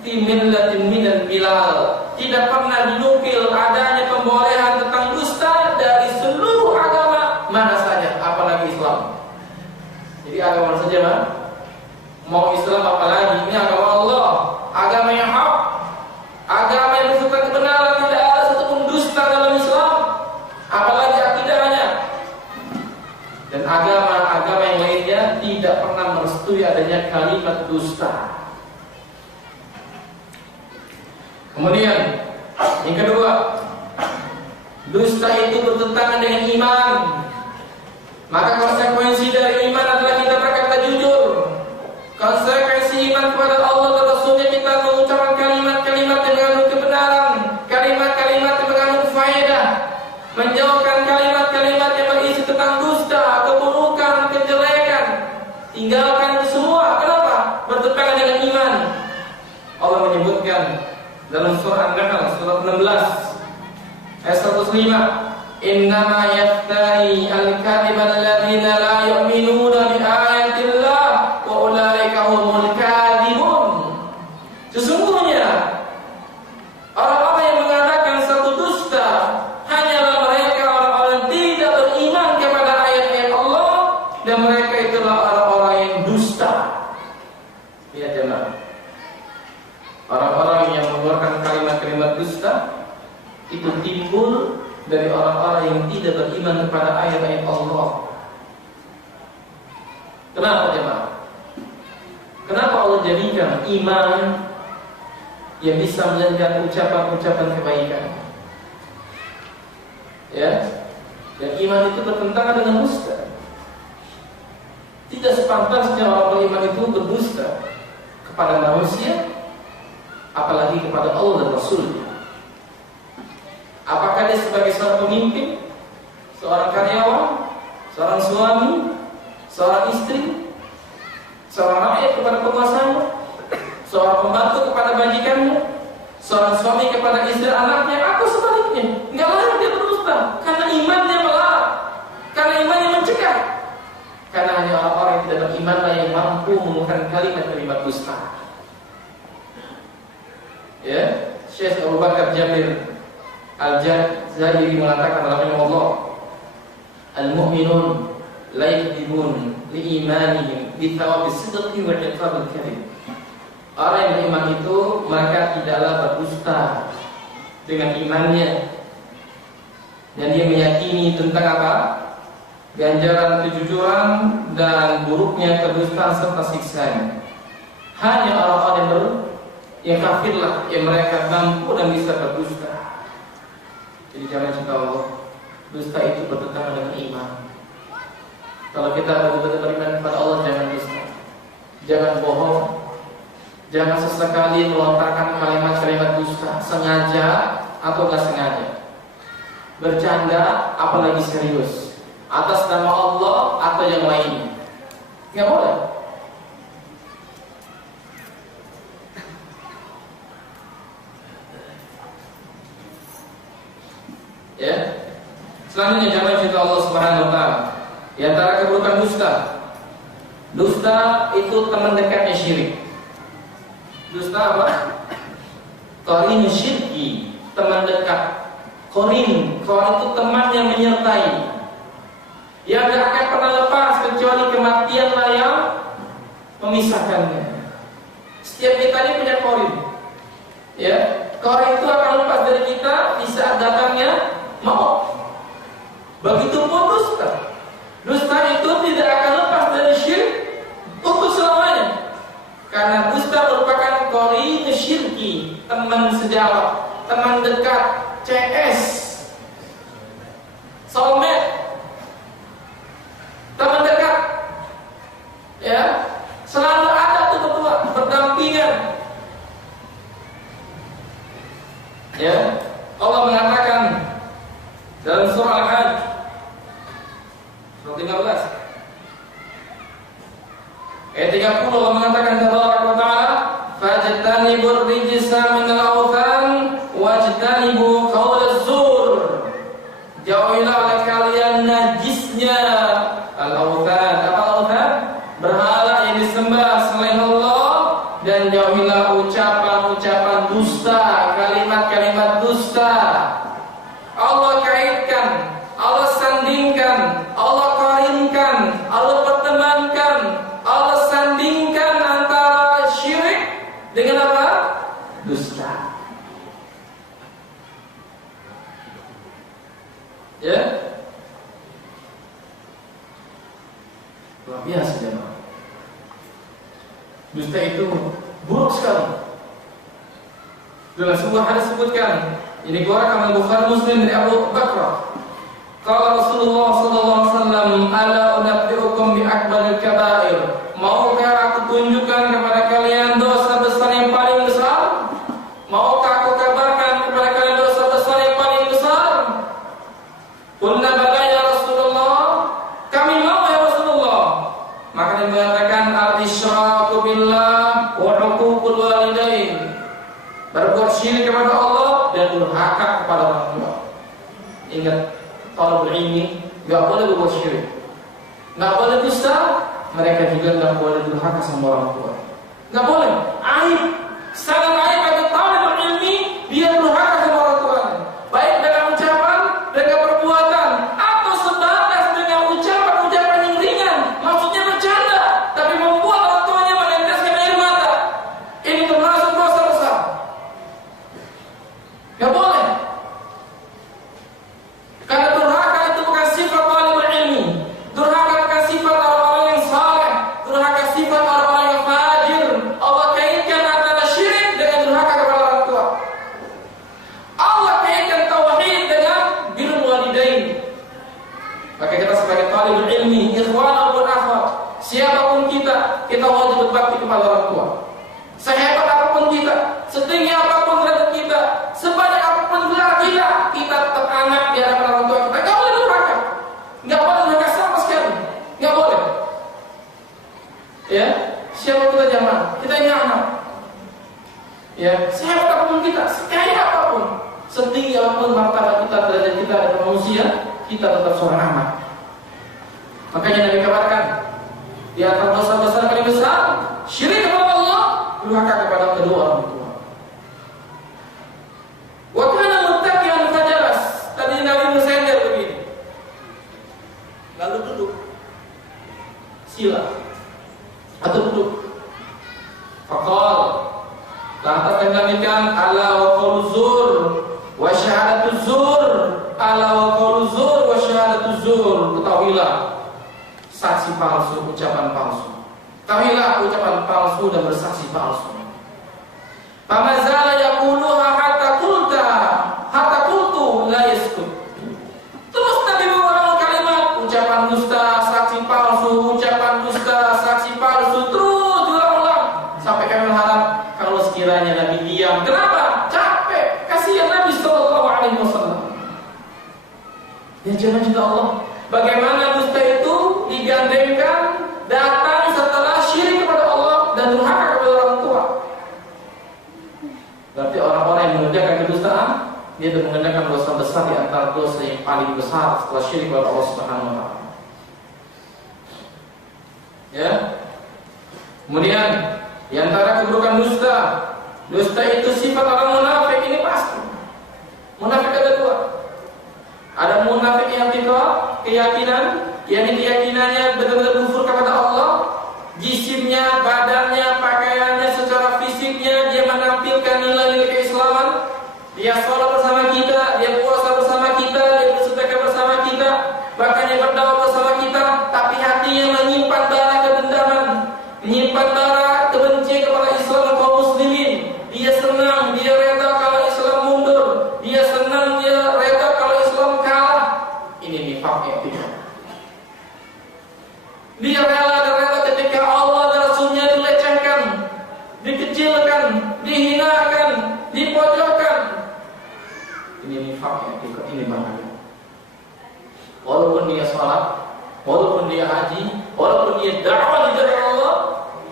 fi millatin minal milal. Tidak pernah dinukil adanya pembolehan tentang dusta dari seluruh agama mana saja, apalagi Islam. Jadi agama mana saja, Pak? Mau Islam apalagi? Ini agama Allah, agama yang hak, agama yang bersumpah kebenaran, tidak ada satupun dusta dalam Islam, apalagi akidahnya. Dan agama-agama yang lainnya tidak pernah merestui adanya kalimat dusta. Kemudian yang kedua, dusta itu bertentangan dengan iman. Maka konsekuensi dari iman adalah kita berkata jujur. Konsekuensi iman kepada Allah dan Rasulnya kita mengucapkan kalimat-kalimat yang mengandung kebenaran, kalimat-kalimat yang mengandung faedah, menjauhkan kalimat-kalimat yang berisi tentang dusta, keburukan, kejelekan. Tinggalkan itu semua. Kenapa? Bertentangan dengan iman. Allah menyebutkan dalam surah An-Nahl surah 16 ayat 105, innama yaftari al-kadhiba alladziina la yu'minuuna bi ayatillah wa ulaika humul kadhibun. Sesungguhnya orang-orang yang mengatakan satu dusta hanyalah mereka orang-orang yang tidak beriman kepada ayat-ayat Allah, dan mereka itulah orang-orang yang dusta. Lihat jemaah, orang-orang yang mengeluarkan kalimat-kalimat dusta itu timbul dari orang-orang yang tidak beriman kepada ayat-ayat Allah. Kenapa jemaah? Kenapa Allah jadikan iman yang bisa menjadikan ucapan-ucapan kebaikan? Ya, dan iman itu bertentangan dengan dusta. Tidak sepantasnya orang beriman itu berdusta kepada manusia, apalagi kepada Allah dan Rasul. Apakah dia sebagai seorang pemimpin, seorang karyawan, seorang suami, seorang istri, seorang rakyat kepada penguasanya, seorang pembantu kepada majikannya, seorang suami kepada istri anaknya, atau sebaliknya? Enggak layak dia berdusta, karena iman dia melarang, karena iman yang mencegah. Karena hanya orang-orang yang tidak beriman yang mampu mengeluarkan kalimat-kalimat dusta. Ya, Syekh Abu Bakar Jabir Al-Jazairi mengatakan rahimahullah, al-mu'minun la yakdzibun li imanihim bi thawabi sidqi wa iqabil karim. Orang yang beriman itu mereka tidaklah berdusta dengan imannya, dan dia meyakini tentang apa? Ganjaran kejujuran dan buruknya kedustaan serta siksanya. Hanya orang-orang yang kafirlah yang mereka mampu dan bisa berdusta. Jadi jangan cinta Allah, dusta itu bertentangan dengan iman. Kalau kita betul-betul beriman kepada Allah, jangan dusta, jangan bohong, Jangan sesekali melontarkan kalimat-kalimat dusta, sengaja atau nggak sengaja. Bercanda, apalagi serius, atas nama Allah atau yang lainnya. Nggak boleh. Ya. Selanjutnya jamaah cinta Allah Subhanahu wa taala. Di antara keburukan dusta. Dusta itu teman dekatnya syirik. Dusta apa? Qarin syirki, teman dekat. Qarin itu teman yang menyertai. Yang tidak akan pernah lepas kecuali kematian lah yang memisahkannya. Setiap kita ini punya qarin. Ya, qarin itu akan lepas dari kita di saat datangnya maut. Begitupun dusta. Dusta itu tidak akan lepas dari syirik untuk selamanya. Karena dusta merupakan qarin syirki, teman sejawat, teman dekat, CS, soulmate, teman dekat. Ya, selalu ada tuh berdua berdampingan. Ya, Allah mengatakan dalam surah Al-Hajj surah 13 ayat 30, Allah mengatakan tabaraka wa ta'ala fajtanibur rijsa minal awthan wajtanibu qaulaz zur. Jauhilah oleh kalian najisnya al-awthan. Apa al-awthan? Berhala yang disembah selain Allah, dan jauhilah ucapan-ucapan dusta, kalimat-kalimat dusta. Allah kaitkan, Allah sandingkan, Allah qarinkan, Allah pertemankan, Allah sandingkan antara syirik dengan apa? Dusta. Ya? Luar biasa jemaah. Dusta itu buruk sekali. Dalam sebuah hadis sebutkan, ini dikeluarkan oleh Bukhari Muslim dari Abu Bakar. Qala Rasulullah sallallahu alaihi wasallam, "Ala unabbiukum bi akbaril kaba'ir." Maukah aku tunjukkan kepada kalian dosa besar yang paling besar? Maukah aku kabarkan kepada kalian dosa besar yang paling besar? Qulna bala ya Rasulullah. Kami mau ya Rasulullah. Maka dia mengatakan al-isyraku billah wa uququl walidain. Berbuat syirik kepada Allah dan durhaka kepada orang tua. Ingat, talabul ilmi enggak boleh berbuat syirik, enggak boleh dusta, mereka juga enggak boleh durhaka sama orang tua. Enggak boleh. Aib, sangat aib bagi talabul ilmi dia durhaka sama orang tuanya, baik dengan ucapan, dengan perbuatan, atau sebatas dengan ucapan-ucapan yang ringan, maksudnya bercanda, tapi membuat orang tuanya meneteskan air mata. Ini termasuk dosa besar. Enggak boleh. Karena durhaka itu bukan sifat talibul ilmi. Durhaka bukan sifat orang-orang yang saleh. Durhaka sifat orang-orang yang fajir. Allah kaitkan antara syirik dengan durhaka kepada orang tua. Allah kaitkan tauhid dengan birrul walidain. Maka kita sebagai talibul ilmi, ikhwan maupun akhwat, siapapun kita wajib berbakti kepada orang tua. Sehebat apapun kita, setinggi apapun derajat kita, sebanyak apapun gelar kita tetap anak di hadapan orang tua kita. Nggak boleh durhaka, nggak boleh durhaka sama sekali, nggak boleh. Ya, siapa kita jamaah? Kita ini anak. Ya, sehebat apapun kita, sekaya apapun, setinggi apapun martabat kita, derajat kita adalah manusia, kita tetap seorang anak. Makanya Nabi kabarkan, di antara dosa besar paling besar, syirik kepada Allah, durhaka kepada kedua orang tua. Wa kana muttaqiyan fajalas. Tadi Nabi bersender begini. Lalu duduk. Sila. Atau duduk. Faqal. Lantas mengaminkan ala wa qaulu zur wa syahadatu zur. Ala wa qaulu zur wa syahadatu zur. Ketahuilah, saksi palsu, ucapan palsu. Ketahuilah, ucapan palsu dan bersaksi palsu. Famazala yaquluha hatta qultu la yaskut. Terus Nabi mengulang kalimat ucapan dusta, saksi palsu, ucapan dusta, saksi palsu, terus diulang-ulang sampai kami berharap Ya jangan cinta Allah. Bagaimana dusta itu digandengkan datang setelah syirik kepada Allah dan durhaka kepada orang tua. Berarti orang-orang yang mengerjakan kedustaan, dia telah mengerjakan dosa besar di antara dosa yang paling besar setelah syirik kepada Allah Subhanahu wa taala. Ya. Kemudian di antara keburukan dusta, dusta itu sifat orang munafik ini pasti. Munafik ada dua. Ada munafik yang tidak keyakinan, yakni keyakinannya benar-benar kufur kepada Allah, jisimnya, badannya, pakaiannya, secara fisiknya dia menampilkan nilai-nilai keislaman. Dia sholat bersama kita, dia puasa bersama kita, dia bersedekah bersama kita, bahkan dia berdakwah bersama kita, tapi hatinya menyimpan bara kedendaman, menyimpan bara kebencian kepada Islam dan kaum muslimin. Dia senang, dia rela kalau Islam mundur, dia senang, dia rela kalau Islam kalah. Ini nifaq yang tidak. Dia rela dan rela ketika Allah dan Rasulnya dilecehkan, dikecilkan, dihinakan, dipojokkan. Ini nifaq yang tidak, ini bahaya. Walaupun dia sholat, walaupun dia haji, walaupun dia dakwah di jalan Allah,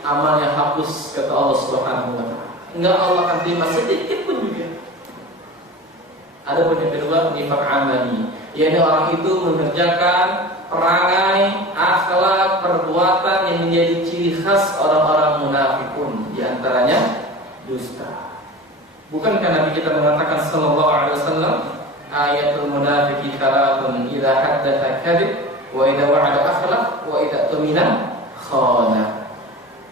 amalnya hapus kata Allah Subhanahu wa taala. Enggak Allah akan terima sedikit pun juga. Ada pun yang kedua, nifaq amali. Yaitu orang itu mengerjakan perangai, akhlak, perbuatan yang menjadi ciri khas orang-orang munafikun, di antaranya dusta. Bukankah Nabi kita mengatakan sallallahu alaihi wasallam, ayatul munafiqi thalathun idza haddatsa kadzib wa idza wa'ada akhlaf wa idza tumina khana.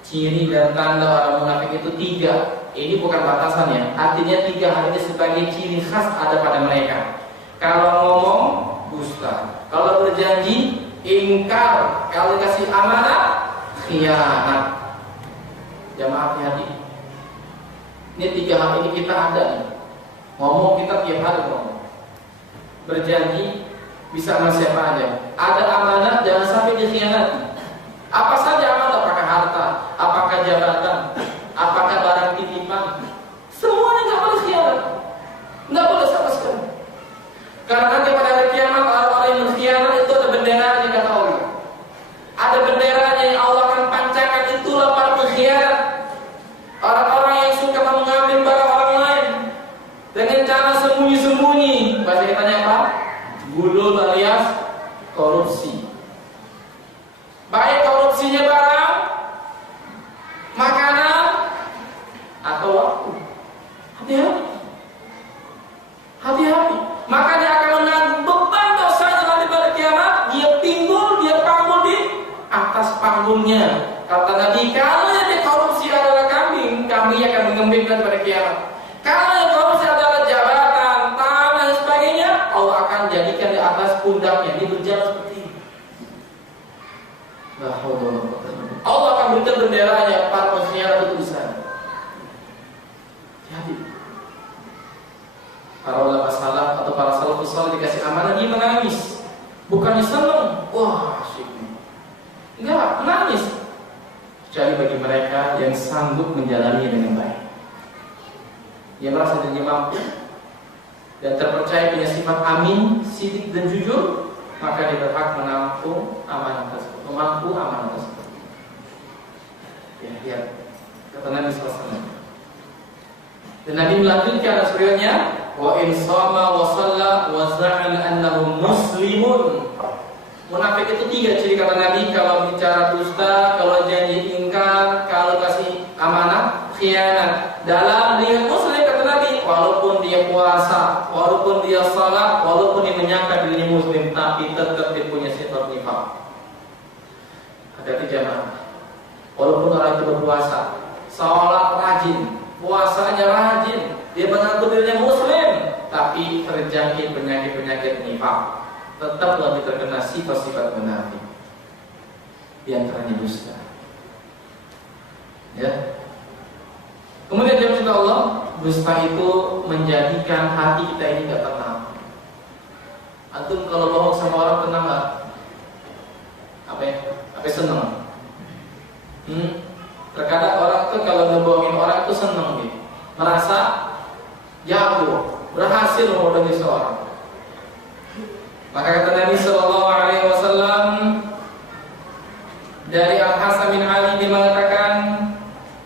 Ciri dan tanda orang munafik itu tiga. Ini bukan batasannya. Artinya tiga hal ini sebagai ciri khas ada pada mereka. Kalau ngomong dusta, kalau berjanji ingkar, kalau dikasih amanah khianat. Jamaah hati-hati. Ini tiga hal ini kita ada nih. Ngomong kita tiap hari ngomong. Berjanji bisa sama siapa aja. Ada amanah jangan sampai dikhianati. Apa saja amanah, apakah harta, apakah jabatan, apakah barang titipan, semuanya nggak boleh khianat, nggak boleh sama sekali. Karena nanti pada hari kiamat orang-orang yang berkhianat itu ada benderanya kata Allah. Ada benderanya yang Allah akan pancakan, itulah para pengkhianat. Orang-orang yang suka mengambil barang orang lain dengan cara sembunyi-sembunyi. Bahasa kitanya apa? Gulul alias korupsi. Baik korupsinya barang, makanan, atau waktu. Hati-hati. Hati-hati. Maka dia akan menanggung beban dosanya nanti pada kiamat. Dia pinggul, dia panggul di atas panggungnya. Kata Nabi, kalau yang korupsi adalah kambing, kambing akan mengembingkan pada kiamat. Kalau yang korupsi adalah jabatan, tanah dan sebagainya, Allah akan jadikan di atas pundaknya. Dia berjalan seperti ini. Allah akan berikan benderanya para pengkhianat itu di sana. Jadi para ulama salaf atau para salafus saleh dikasih amanah dia menangis, bukannya senang, wah asyik. Enggak, menangis. Kecuali bagi mereka yang sanggup menjalani dengan baik. Dia merasa dirinya mampu dan terpercaya punya sifat amin, sidik dan jujur, maka dia berhak menampung amanah tersebut, memampu amanah tersebut. Ya, lihat kata Nabi SAW. Dan Nabi melanjutkan asrinya, wa in shama wa shalla wa za'ala annahu muslimun. Munafik itu tiga ciri kata Nabi, kalau bicara dusta, kalau janji ingkar, kalau kasih amanah khianat. Dalam dia muslim kata Nabi, walaupun dia puasa, walaupun dia salat, walaupun dia menyangka dirinya muslim, tapi tetap dia punya sifat nifaq. Hati-hati jamaah. Walaupun orang itu berpuasa, salat rajin, puasanya rajin, dia mengaku dirinya muslim, tapi terjangkit penyakit-penyakit nifaq. Tetap lebih terkena sifat-sifat munafik. Di antaranya dusta. Ya. Kemudian jemaah Allah, dusta itu menjadikan hati kita ini tidak tenang. Antum kalau bohong sama orang tenang nggak? Apa senang? Terkadang orang itu kalau ngebohongin orang itu senang gitu, merasa jago, berhasil membohongi seorang. Maka kata Nabi sallallahu alaihi wasallam dari Al-Hasan bin Ali dia mengatakan,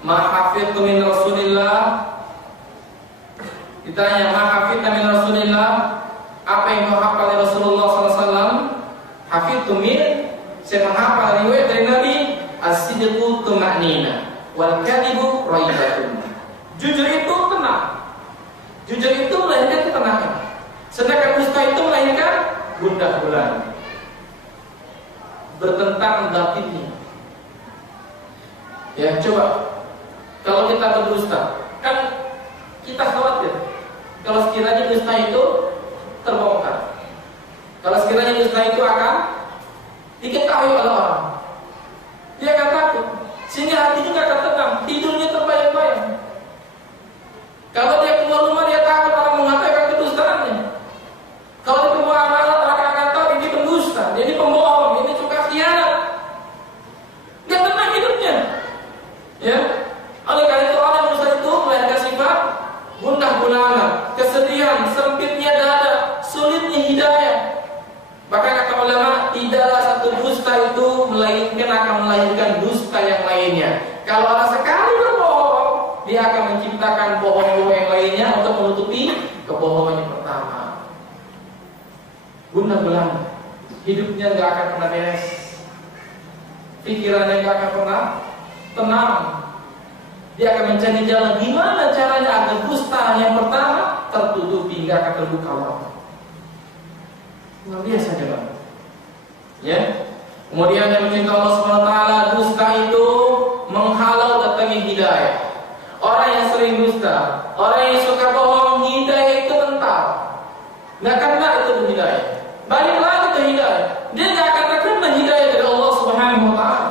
"Ma hafidtu min Rasulillah." Ditanya, "Ma hafidtu min Rasulillah?" Apa yang kau hafal dari Rasulullah sallallahu alaihi wasallam? Hafidtu min, saya menghafal riwayat dari Nabi, as-sidqu tuma'nina wal kadhibu raibatun. Jujur itu tenang. Jujur itu melahirkan ketenangan. Sedangkan dusta itu melahirkan gundah gulana. Bertentang batinnya. Ya, coba kalau kita berdusta, kan kita khawatir kalau sekiranya dusta itu terbongkar. Kalau sekiranya dusta itu akan diketahui oleh orang, dia akan takut, sehingga hati juga akan tenang, tidurnya terbayang-bayang. Kalau dia keluar rumah, dia takut orang mengatakan kedustaannya. Kalau dia keluar alat, orang akan tahu ini pendusta, ini pembohong, ini suka khianat. Dia tenang hidupnya. Ya, oleh karena itu orang yang dusta itu melahirkan sifat gundah gulana, kesedihan, sempitnya dada, sulitnya hidayah. Bahkan kata ulama, tidaklah satu dusta itu melainkan akan melahirkan dusta yang lainnya. Kalau orang sekali berbohong, dia akan menciptakan bohong-bohong yang lainnya untuk menutupi kebohongan yang pertama. Gundah gulana, hidupnya nggak akan pernah beres, pikirannya nggak akan pernah tenang. Dia akan mencari jalan gimana caranya agar dusta yang pertama tertutupi, nggak akan terbuka lagi. Luar biasa jalan. Ya. Kemudian yang mencintai Allah SWT, dusta itu menghalau datangnya hidayah. Orang yang sering dusta, orang yang suka bohong, hidayah itu mental. Nggak kena itu hidayah. Balik lagi ke hidayah. Dia nggak akan terkena hidayah dari Allah Subhanahu Wa Taala.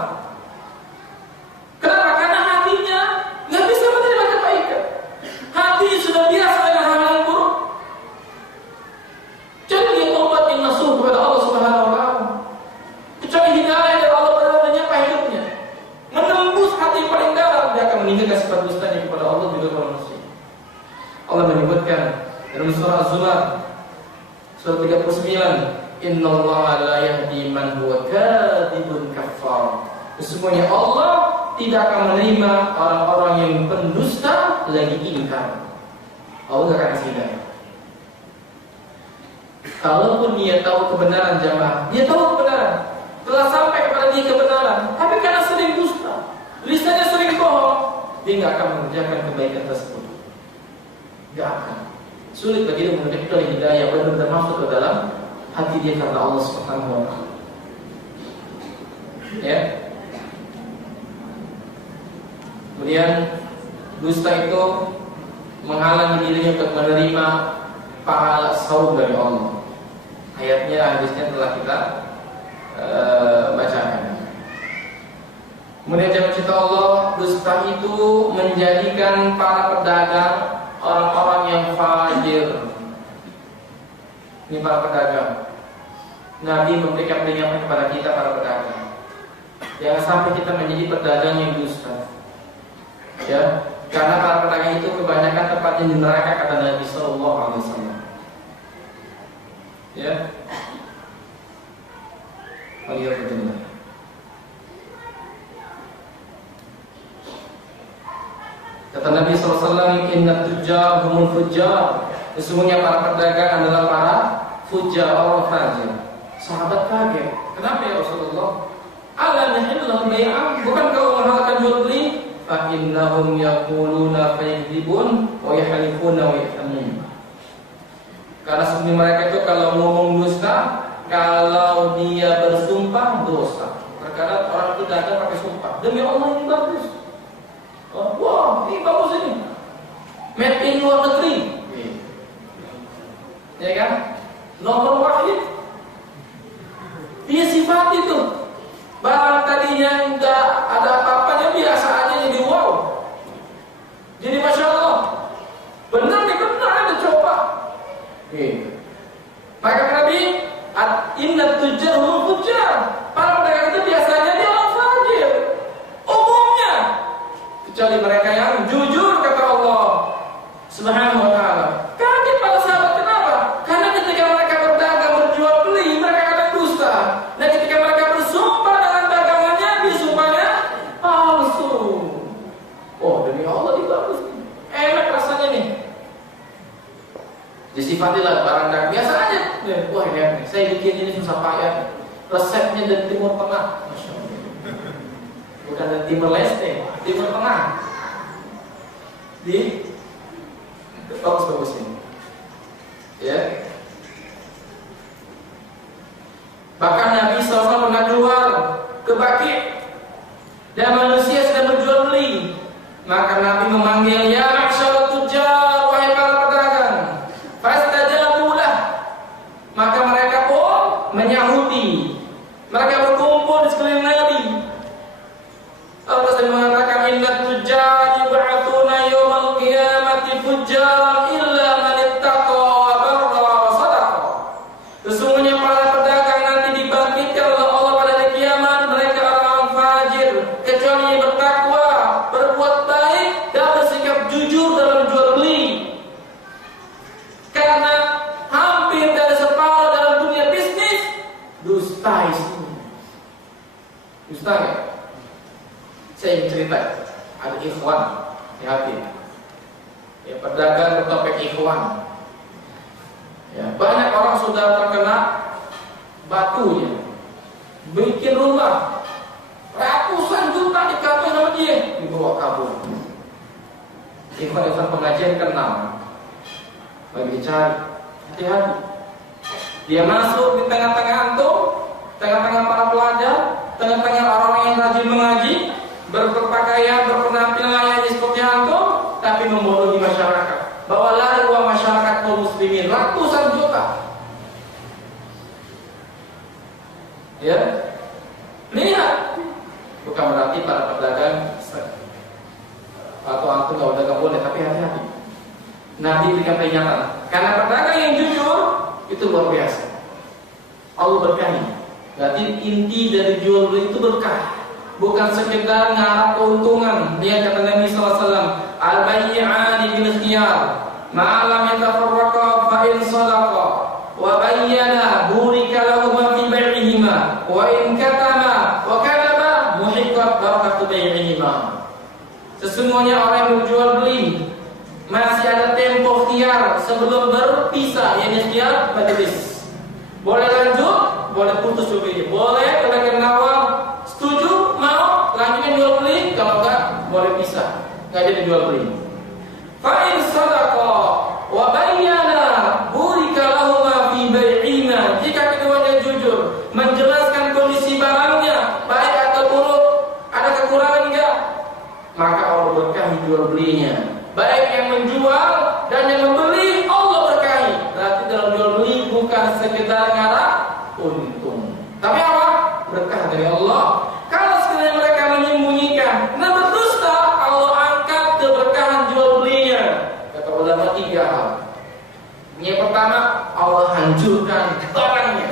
Kenapa? Karena hatinya nggak bisa menerima kebaikan. Hati sudah biasa dengan hal yang buruk. Jadi dia tobat yang nasuh kepada Allah Subhanahu Wa Taala. Kecuali hidayah dari Allah pada menyapa hidupnya, menembus hati yang paling dalam, dia akan meninggalkan sifat dustanya kepada Allah juga kepada manusia. Allah menyebutkan dalam surah Az-Zumar surah 39, "Innallaha la yahdi man huwa kadzibun kafar." Sesungguhnya Allah tidak akan menerima orang-orang yang pendusta lagi ingkar. Allah tidak akan kasih hidayah. Kalaupun dia tahu kebenaran jamaah, dia tahu kebenaran, telah sampai kepada dia kebenaran, tapi karena sering dusta, lisannya sering bohong, dia nggak akan mengerjakan kebaikan tersebut. Nggak akan. Sulit bagi dia mendapatkan hidayah benar-benar masuk ke dalam hati dia karena Allah Subhanahu Wa Taala. Ya. Kemudian dusta itu menghalangi dirinya untuk menerima pahala saum dari Allah. Ayatnya, hadisnya telah kita bacakan. Kemudian jangan cinta Allah, dusta itu menjadikan para pedagang orang-orang yang fajir. Ini para pedagang. Nabi memberikan peringatan kepada kita para pedagang. Jangan sampai kita menjadi pedagang yang dusta. Ya, karena para pedagang itu kebanyakan tempatnya di neraka, kata Nabi Sallallahu Alaihi Wasallam. Ya, alhamdulillah. Kata Nabi Sallallahu Alaihi Wasallam, "Inna tujjar humul fujjar." Sesungguhnya para pedagang adalah para fujjar, orang fajir. Sahabat kaget, kenapa ya Rasulullah? Alam yahillahu bai'ah, bukan kau menghalalkan jual beli? Fa innahum yaquluna fa yakdzibun wa yahlifuna wa yahtamun. Karena sebenarnya mereka itu kalau ngomong dusta, kalau dia bersumpah dosa. Terkadang orang itu dagang pakai sumpah, demi Allah ini bagus. Oh, wah, ini bagus ini. Made in luar negeri. Ya kan? Nomor wahid. Dia sifat itu. Barang tadinya enggak ada apa-apanya, biasa aja jadi wow. Jadi Masya Allah. Benar nih, benar ada coba. Maka Nabi, "Inna tujjar humul fujjar." Para pedagang itu biasanya dia orang fajir. Umumnya. Kecuali mereka yang jujur, kata Allah Subhanahu Wa Taala. Kaget para sahabat, kenapa? Karena ketika mereka berdagang, berjual beli, nih. Saya bikin ini susah payah. Resepnya dari Timur Tengah. Masya Allah. Bukan dari Timur Leste, Timur Tengah. Di bagus-bagus ini. Ya. Bahkan Nabi SAW pernah keluar ke Baqi dan manusia sedang berjual beli. Maka Nabi memanggil, ya ma'syarut tujjar, wahai para pedagang. Fastajabulah. Maka mereka pun menyahuti. Mereka berkumpul di sekeliling Nabi. Allah SWT mengatakan, inna tujjar yub'atuna yawmal qiyamati fujjaran illa man ittaqa wa barra wa sadaqa. Sesungguhnya para pedagang nanti dibangkitkan oleh Allah pada hari kiamat. Mereka orang fajir, kecuali yang bertakwa, berbuat baik dan bersikap jujur dalam jual beli. Karena hampir dari separuh dalam dunia bisnis dusta isinya. Dusta ya? Saya ingin cerita, ada ikhwan, hati-hati. Ya, pedagang bertopeng ikhwan. Ya, banyak orang sudah terkena batunya, bikin rumah ratusan juta dikabur sama dia, dibawa kabur. Ikhwan pengajian kenal, bagi dicari, hati-hati. Dia masuk di tengah-tengah antum, tengah-tengah para pelajar, tengah-tengah orang-orang yang rajin mengaji, berpakaian, berpenampilan seperti antum, tapi membodohi masyarakat. Bawalah uang masyarakat kaum muslimin ratusan juta. Ya, lihat. Bukan berarti para pedagang atau antum nggak boleh, tapi hati-hati. Nabi berikan peringatan. Karena pedagang yang jujur itu luar biasa. Allah berkahi. Berarti inti dari jual beli itu berkah. Bukan sekedar ngarap keuntungan. Dia kata Nabi SAW, al-bayyi'ani bil khiyar, ma'alam yatafarraqa fa in sadaqa, wa bayyana burika lahuma fi bai'ihima, wa in katama wa kadaba muhiqqat barakatu bai'ihima. Sesungguhnya orang yang berjual beli masih ada tempo khiyar sebelum berpisah, yakni khiyar majlis. Boleh lanjut, boleh putus juga. Boleh kalau kena uang, setuju, mau lanjutkan jual beli, kalau enggak boleh pisah, enggak jadi jual beli. Fa in sadaqa wa bayyana burika lahuma fi bai'ihima. Jika keduanya jujur, menjelaskan kondisi barangnya, baik atau buruk, ada kekurangan enggak, maka Allah berkahi jual belinya. Baik yang menjual dan yang membeli, Allah berkahi. Berarti dalam jual beli bukan sekedar ngarap untung, tapi apa? Berkah dari Allah. Kalau sekiranya mereka menyembunyikan dan berdusta, Allah angkat keberkahan jual belinya. Kata ulama 3 hal. Yang pertama, Allah hancurkan barangnya,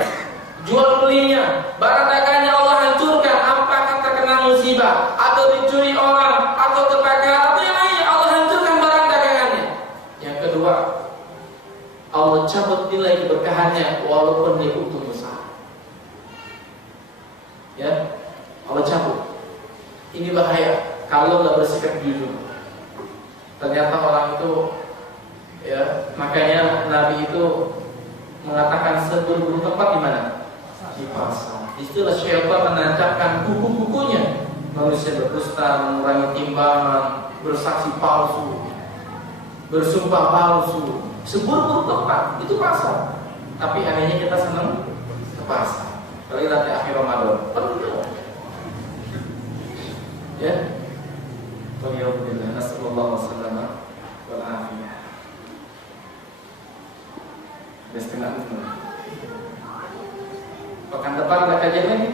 jual belinya, barang dagangnya Allah hancurkan. Apakah terkena musibah atau dicuri orang atau terbakar atau yang lainnya, Allah hancurkan barang dagangannya. Yang kedua, Allah cabut nilai keberkahannya walaupun dia untung besar. Ya, Allah cabut. Ini bahaya kalau nggak bersikap jujur. Ternyata orang itu, ya, makanya Nabi itu mengatakan seburuk tempat di mana? Di pasar. Istilah syaitan menancapkan kuku-kukunya. Manusia berdusta, mengurangi timbangan, bersaksi palsu, bersumpah palsu. Seburuk tempat itu pasar. Tapi anehnya kita senang ke pasar. Apalagi nanti akhir Ramadan, penuh. Ya, Alhamdulillah, nasallallahu wasallam wal afiyah. Sudah setengah umur. Pekan depan ada kajian lagi,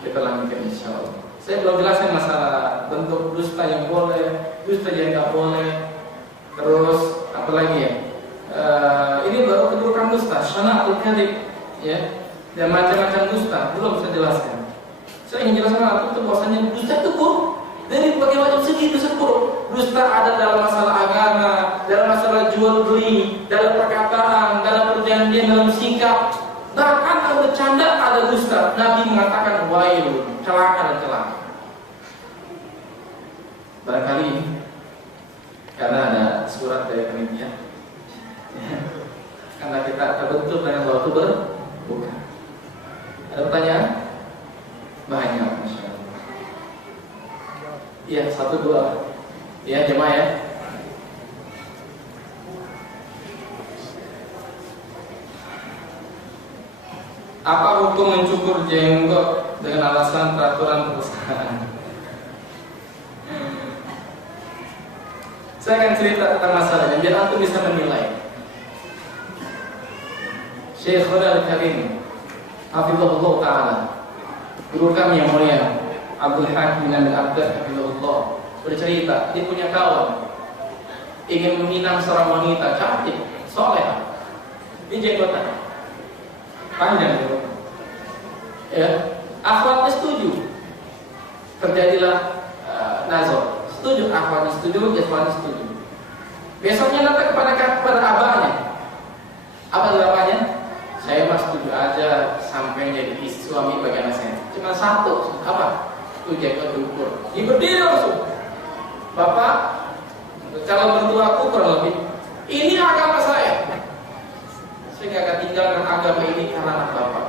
kita lanjutkan insyaallah. Saya belum jelaskan masalah bentuk dusta yang boleh, dusta yang nggak boleh. Terus apa lagi ya? Ini baru kedudukan dusta, syana'ul kadhib, ya. Dan macam-macam dusta belum saya jelaskan. Saya ingin jelaskan itu bahwasanya dusta itu buruk. Dari berbagai macam segi dusta buruk. Dusta ada dalam masalah agama, dalam masalah jual beli, dalam perkataan, dalam perjanjian, dalam sikap. Bahkan kalau bercanda ada dusta. Nabi mengatakan wail, celaka dan celaka. Barangkali karena ada surat dari panitia. karena kita terbentuk dengan waktu berbuka. Ada pertanyaan? Banyak, Masya Allah. Iya, 1, 2. Iya, jemaah ya. Apa hukum mencukur jenggot dengan alasan peraturan perusahaan? Saya akan cerita tentang masalahnya biar antum bisa menilai. Syekh Al-Karim Hafizahullah Ta'ala, guru kami yang mulia Abdul Hakim bin Abdul Hafizahullah, bercerita dia punya kawan ingin meminang seorang wanita cantik, soleh, ini jenggotan panjang gitu. Ya, akhwatnya setuju. Terjadilah nazar. Setuju akhwatnya setuju, ikhwannya setuju. Besoknya datang kepada abahnya. Apa abahnya? Saya mah setuju aja sampai jadi suami bagi anak saya. Cuma satu, apa? Itu jenggot diukur. Dia berdiri langsung. Bapak, calon mertuaku kurang lebih. Ini agama saya. Saya gak akan tinggalkan agama ini karena anak bapak.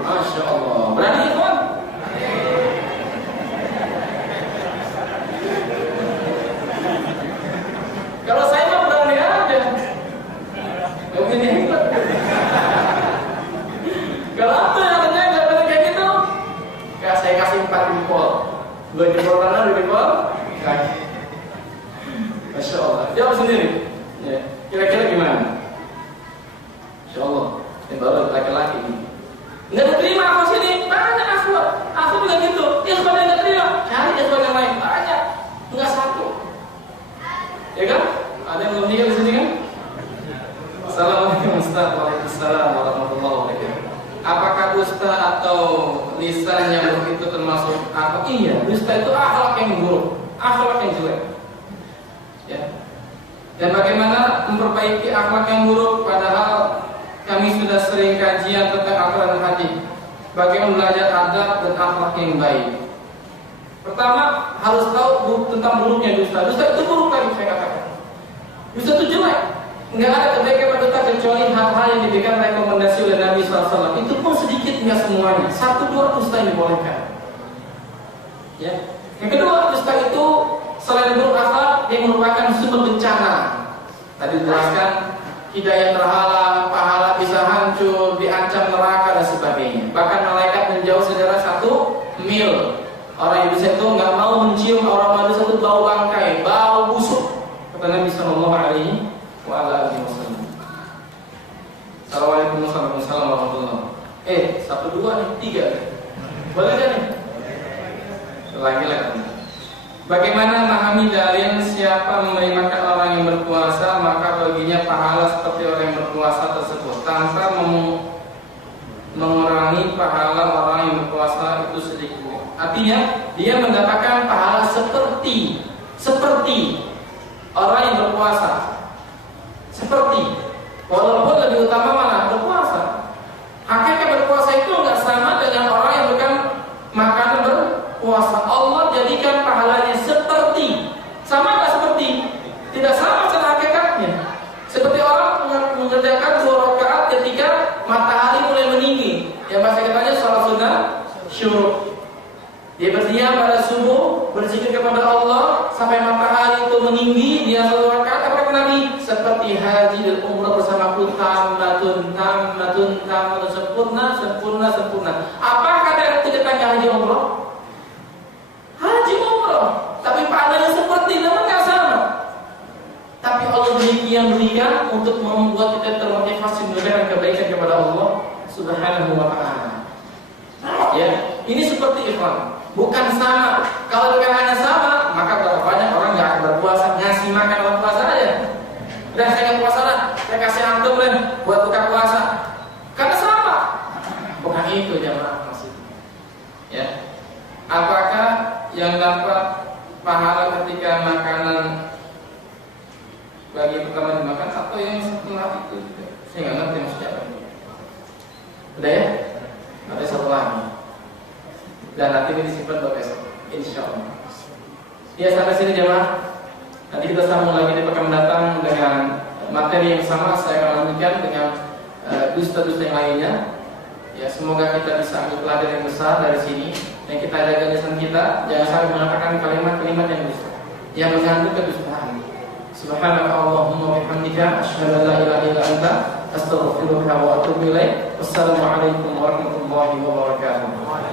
Masya Allah. Berani ikhwan? Kalau saya mah berani aja. Gak mungkin hebat. Kalau apa yang katanya gak berani kayak gitu, ya saya kasih 4 jempol. 2 jempol kanan, 2 jempol kaki. Masya Allah. Jawab sendiri. Ya. Kira-kira gimana? Insya Allah, ini baru laki-laki ini. Nggak terima aku sini, banyak akhwat. Aku bilang gitu, ikhwan yang nggak terima, cari ikhwan yang lain, banyak, nggak satu. Ya kan? Ada yang belum nikah di sini kan? Assalamualaikum Ustaz, waalaikumsalam warahmatullahi wabarakatuh. Apakah dusta atau lisan yang buruk itu termasuk apa? Iya, dusta itu akhlak yang buruk, akhlak yang jelek. Ya. Dan bagaimana memperbaiki akhlak yang buruk padahal kami sudah sering kajian tentang Al-Quran dan hadis. Bagaimana belajar adab dan akhlak yang baik. Pertama, harus tahu tentang buruknya dusta. Dusta itu buruk lagi saya katakan. Dusta itu jelek. Enggak ada kebaikan pada dusta kecuali hal-hal yang diberikan rekomendasi oleh Nabi SAW. Itu pun sedikit, enggak semuanya. 1-2 dusta yang dibolehkan. Ya. Yang kedua, dusta itu selain buruk akhlak, yang merupakan sumber bencana. Tadi dijelaskan, hidayah terhalang, pahala bisa hancur, diancam neraka dan sebagainya. Bahkan malaikat menjauh sejarah 1 mil. Orang Indonesia itu nggak mau mencium orang manusia itu bau bangkai, bau busuk. Kata Nabi Sallallahu Alaihi Wasallam. Assalamualaikum warahmatullahi wabarakatuh. 1, 2 nih, 3. Boleh kan nih? Lagi. Bagaimana memahami dalil siapa memberi makan orang yang berpuasa maka baginya pahala seperti orang yang berpuasa tersebut tanpa mengurangi pahala orang yang berpuasa itu sedikit. Artinya dia mendapatkan pahala seperti orang yang berpuasa. Seperti walaupun lebih utama mana? Berpuasa. Hakikat berpuasa itu enggak sama dengan orang yang bukan makan berpuasa. Allah jadikan pahalanya seperti. Sama enggak seperti? Tidak sama secara hakikatnya. Seperti orang mengerjakan 2 rakaat ketika matahari mulai meninggi. Yang bahasa katanya salat sunnah syuruk. Dia berdiam pada subuh, berzikir kepada Allah sampai matahari itu meninggi. Dia salat rakaat apa kata Nabi? Seperti haji dan umrah bersamaku tammatun sempurna. Apa kata ceritanya haji umrah? Haji umrah, tapi pahalanya seperti namun nggak sama. Tapi Allah berikan untuk membuat kita termotivasi mengerjakan kebaikan kepada Allah Subhanahu wa Ta'ala. Ya, ini seperti ikhwan, bukan sama. Kalau bukan hanya sama, maka berapa banyak orang yang akan berpuasa, ngasih makan buat puasa aja. Udah saya nggak puasa lah, saya kasih antum deh buat buka puasa. Karena sama. Bukan itu jamaah maksudnya. Ya. Apakah yang dapat pahala ketika makanan bagi pertama dimakan atau yang setelah itu? Saya nggak ngerti maksudnya apa. Udah ya? Nanti satu lagi. Dan nanti ini disimpan buat besok, insya Allah. Ya sampai sini jemaah. Nanti kita sambung lagi di pekan mendatang dengan materi yang sama. Saya akan lanjutkan dengan dusta-dusta yang lainnya. Ya, semoga kita bisa ambil pelajaran yang besar dari sini. Yang kita jaga lisan kita, jangan sampai mengatakan kalimat-kalimat yang dusta, yang mengandung kedustaan. Subhanaka Allahumma wa bihamdika asyhadu an la ilaha illa anta astaghfiruka wa atubu ilaik. Wassalamualaikum warahmatullahi wabarakatuh.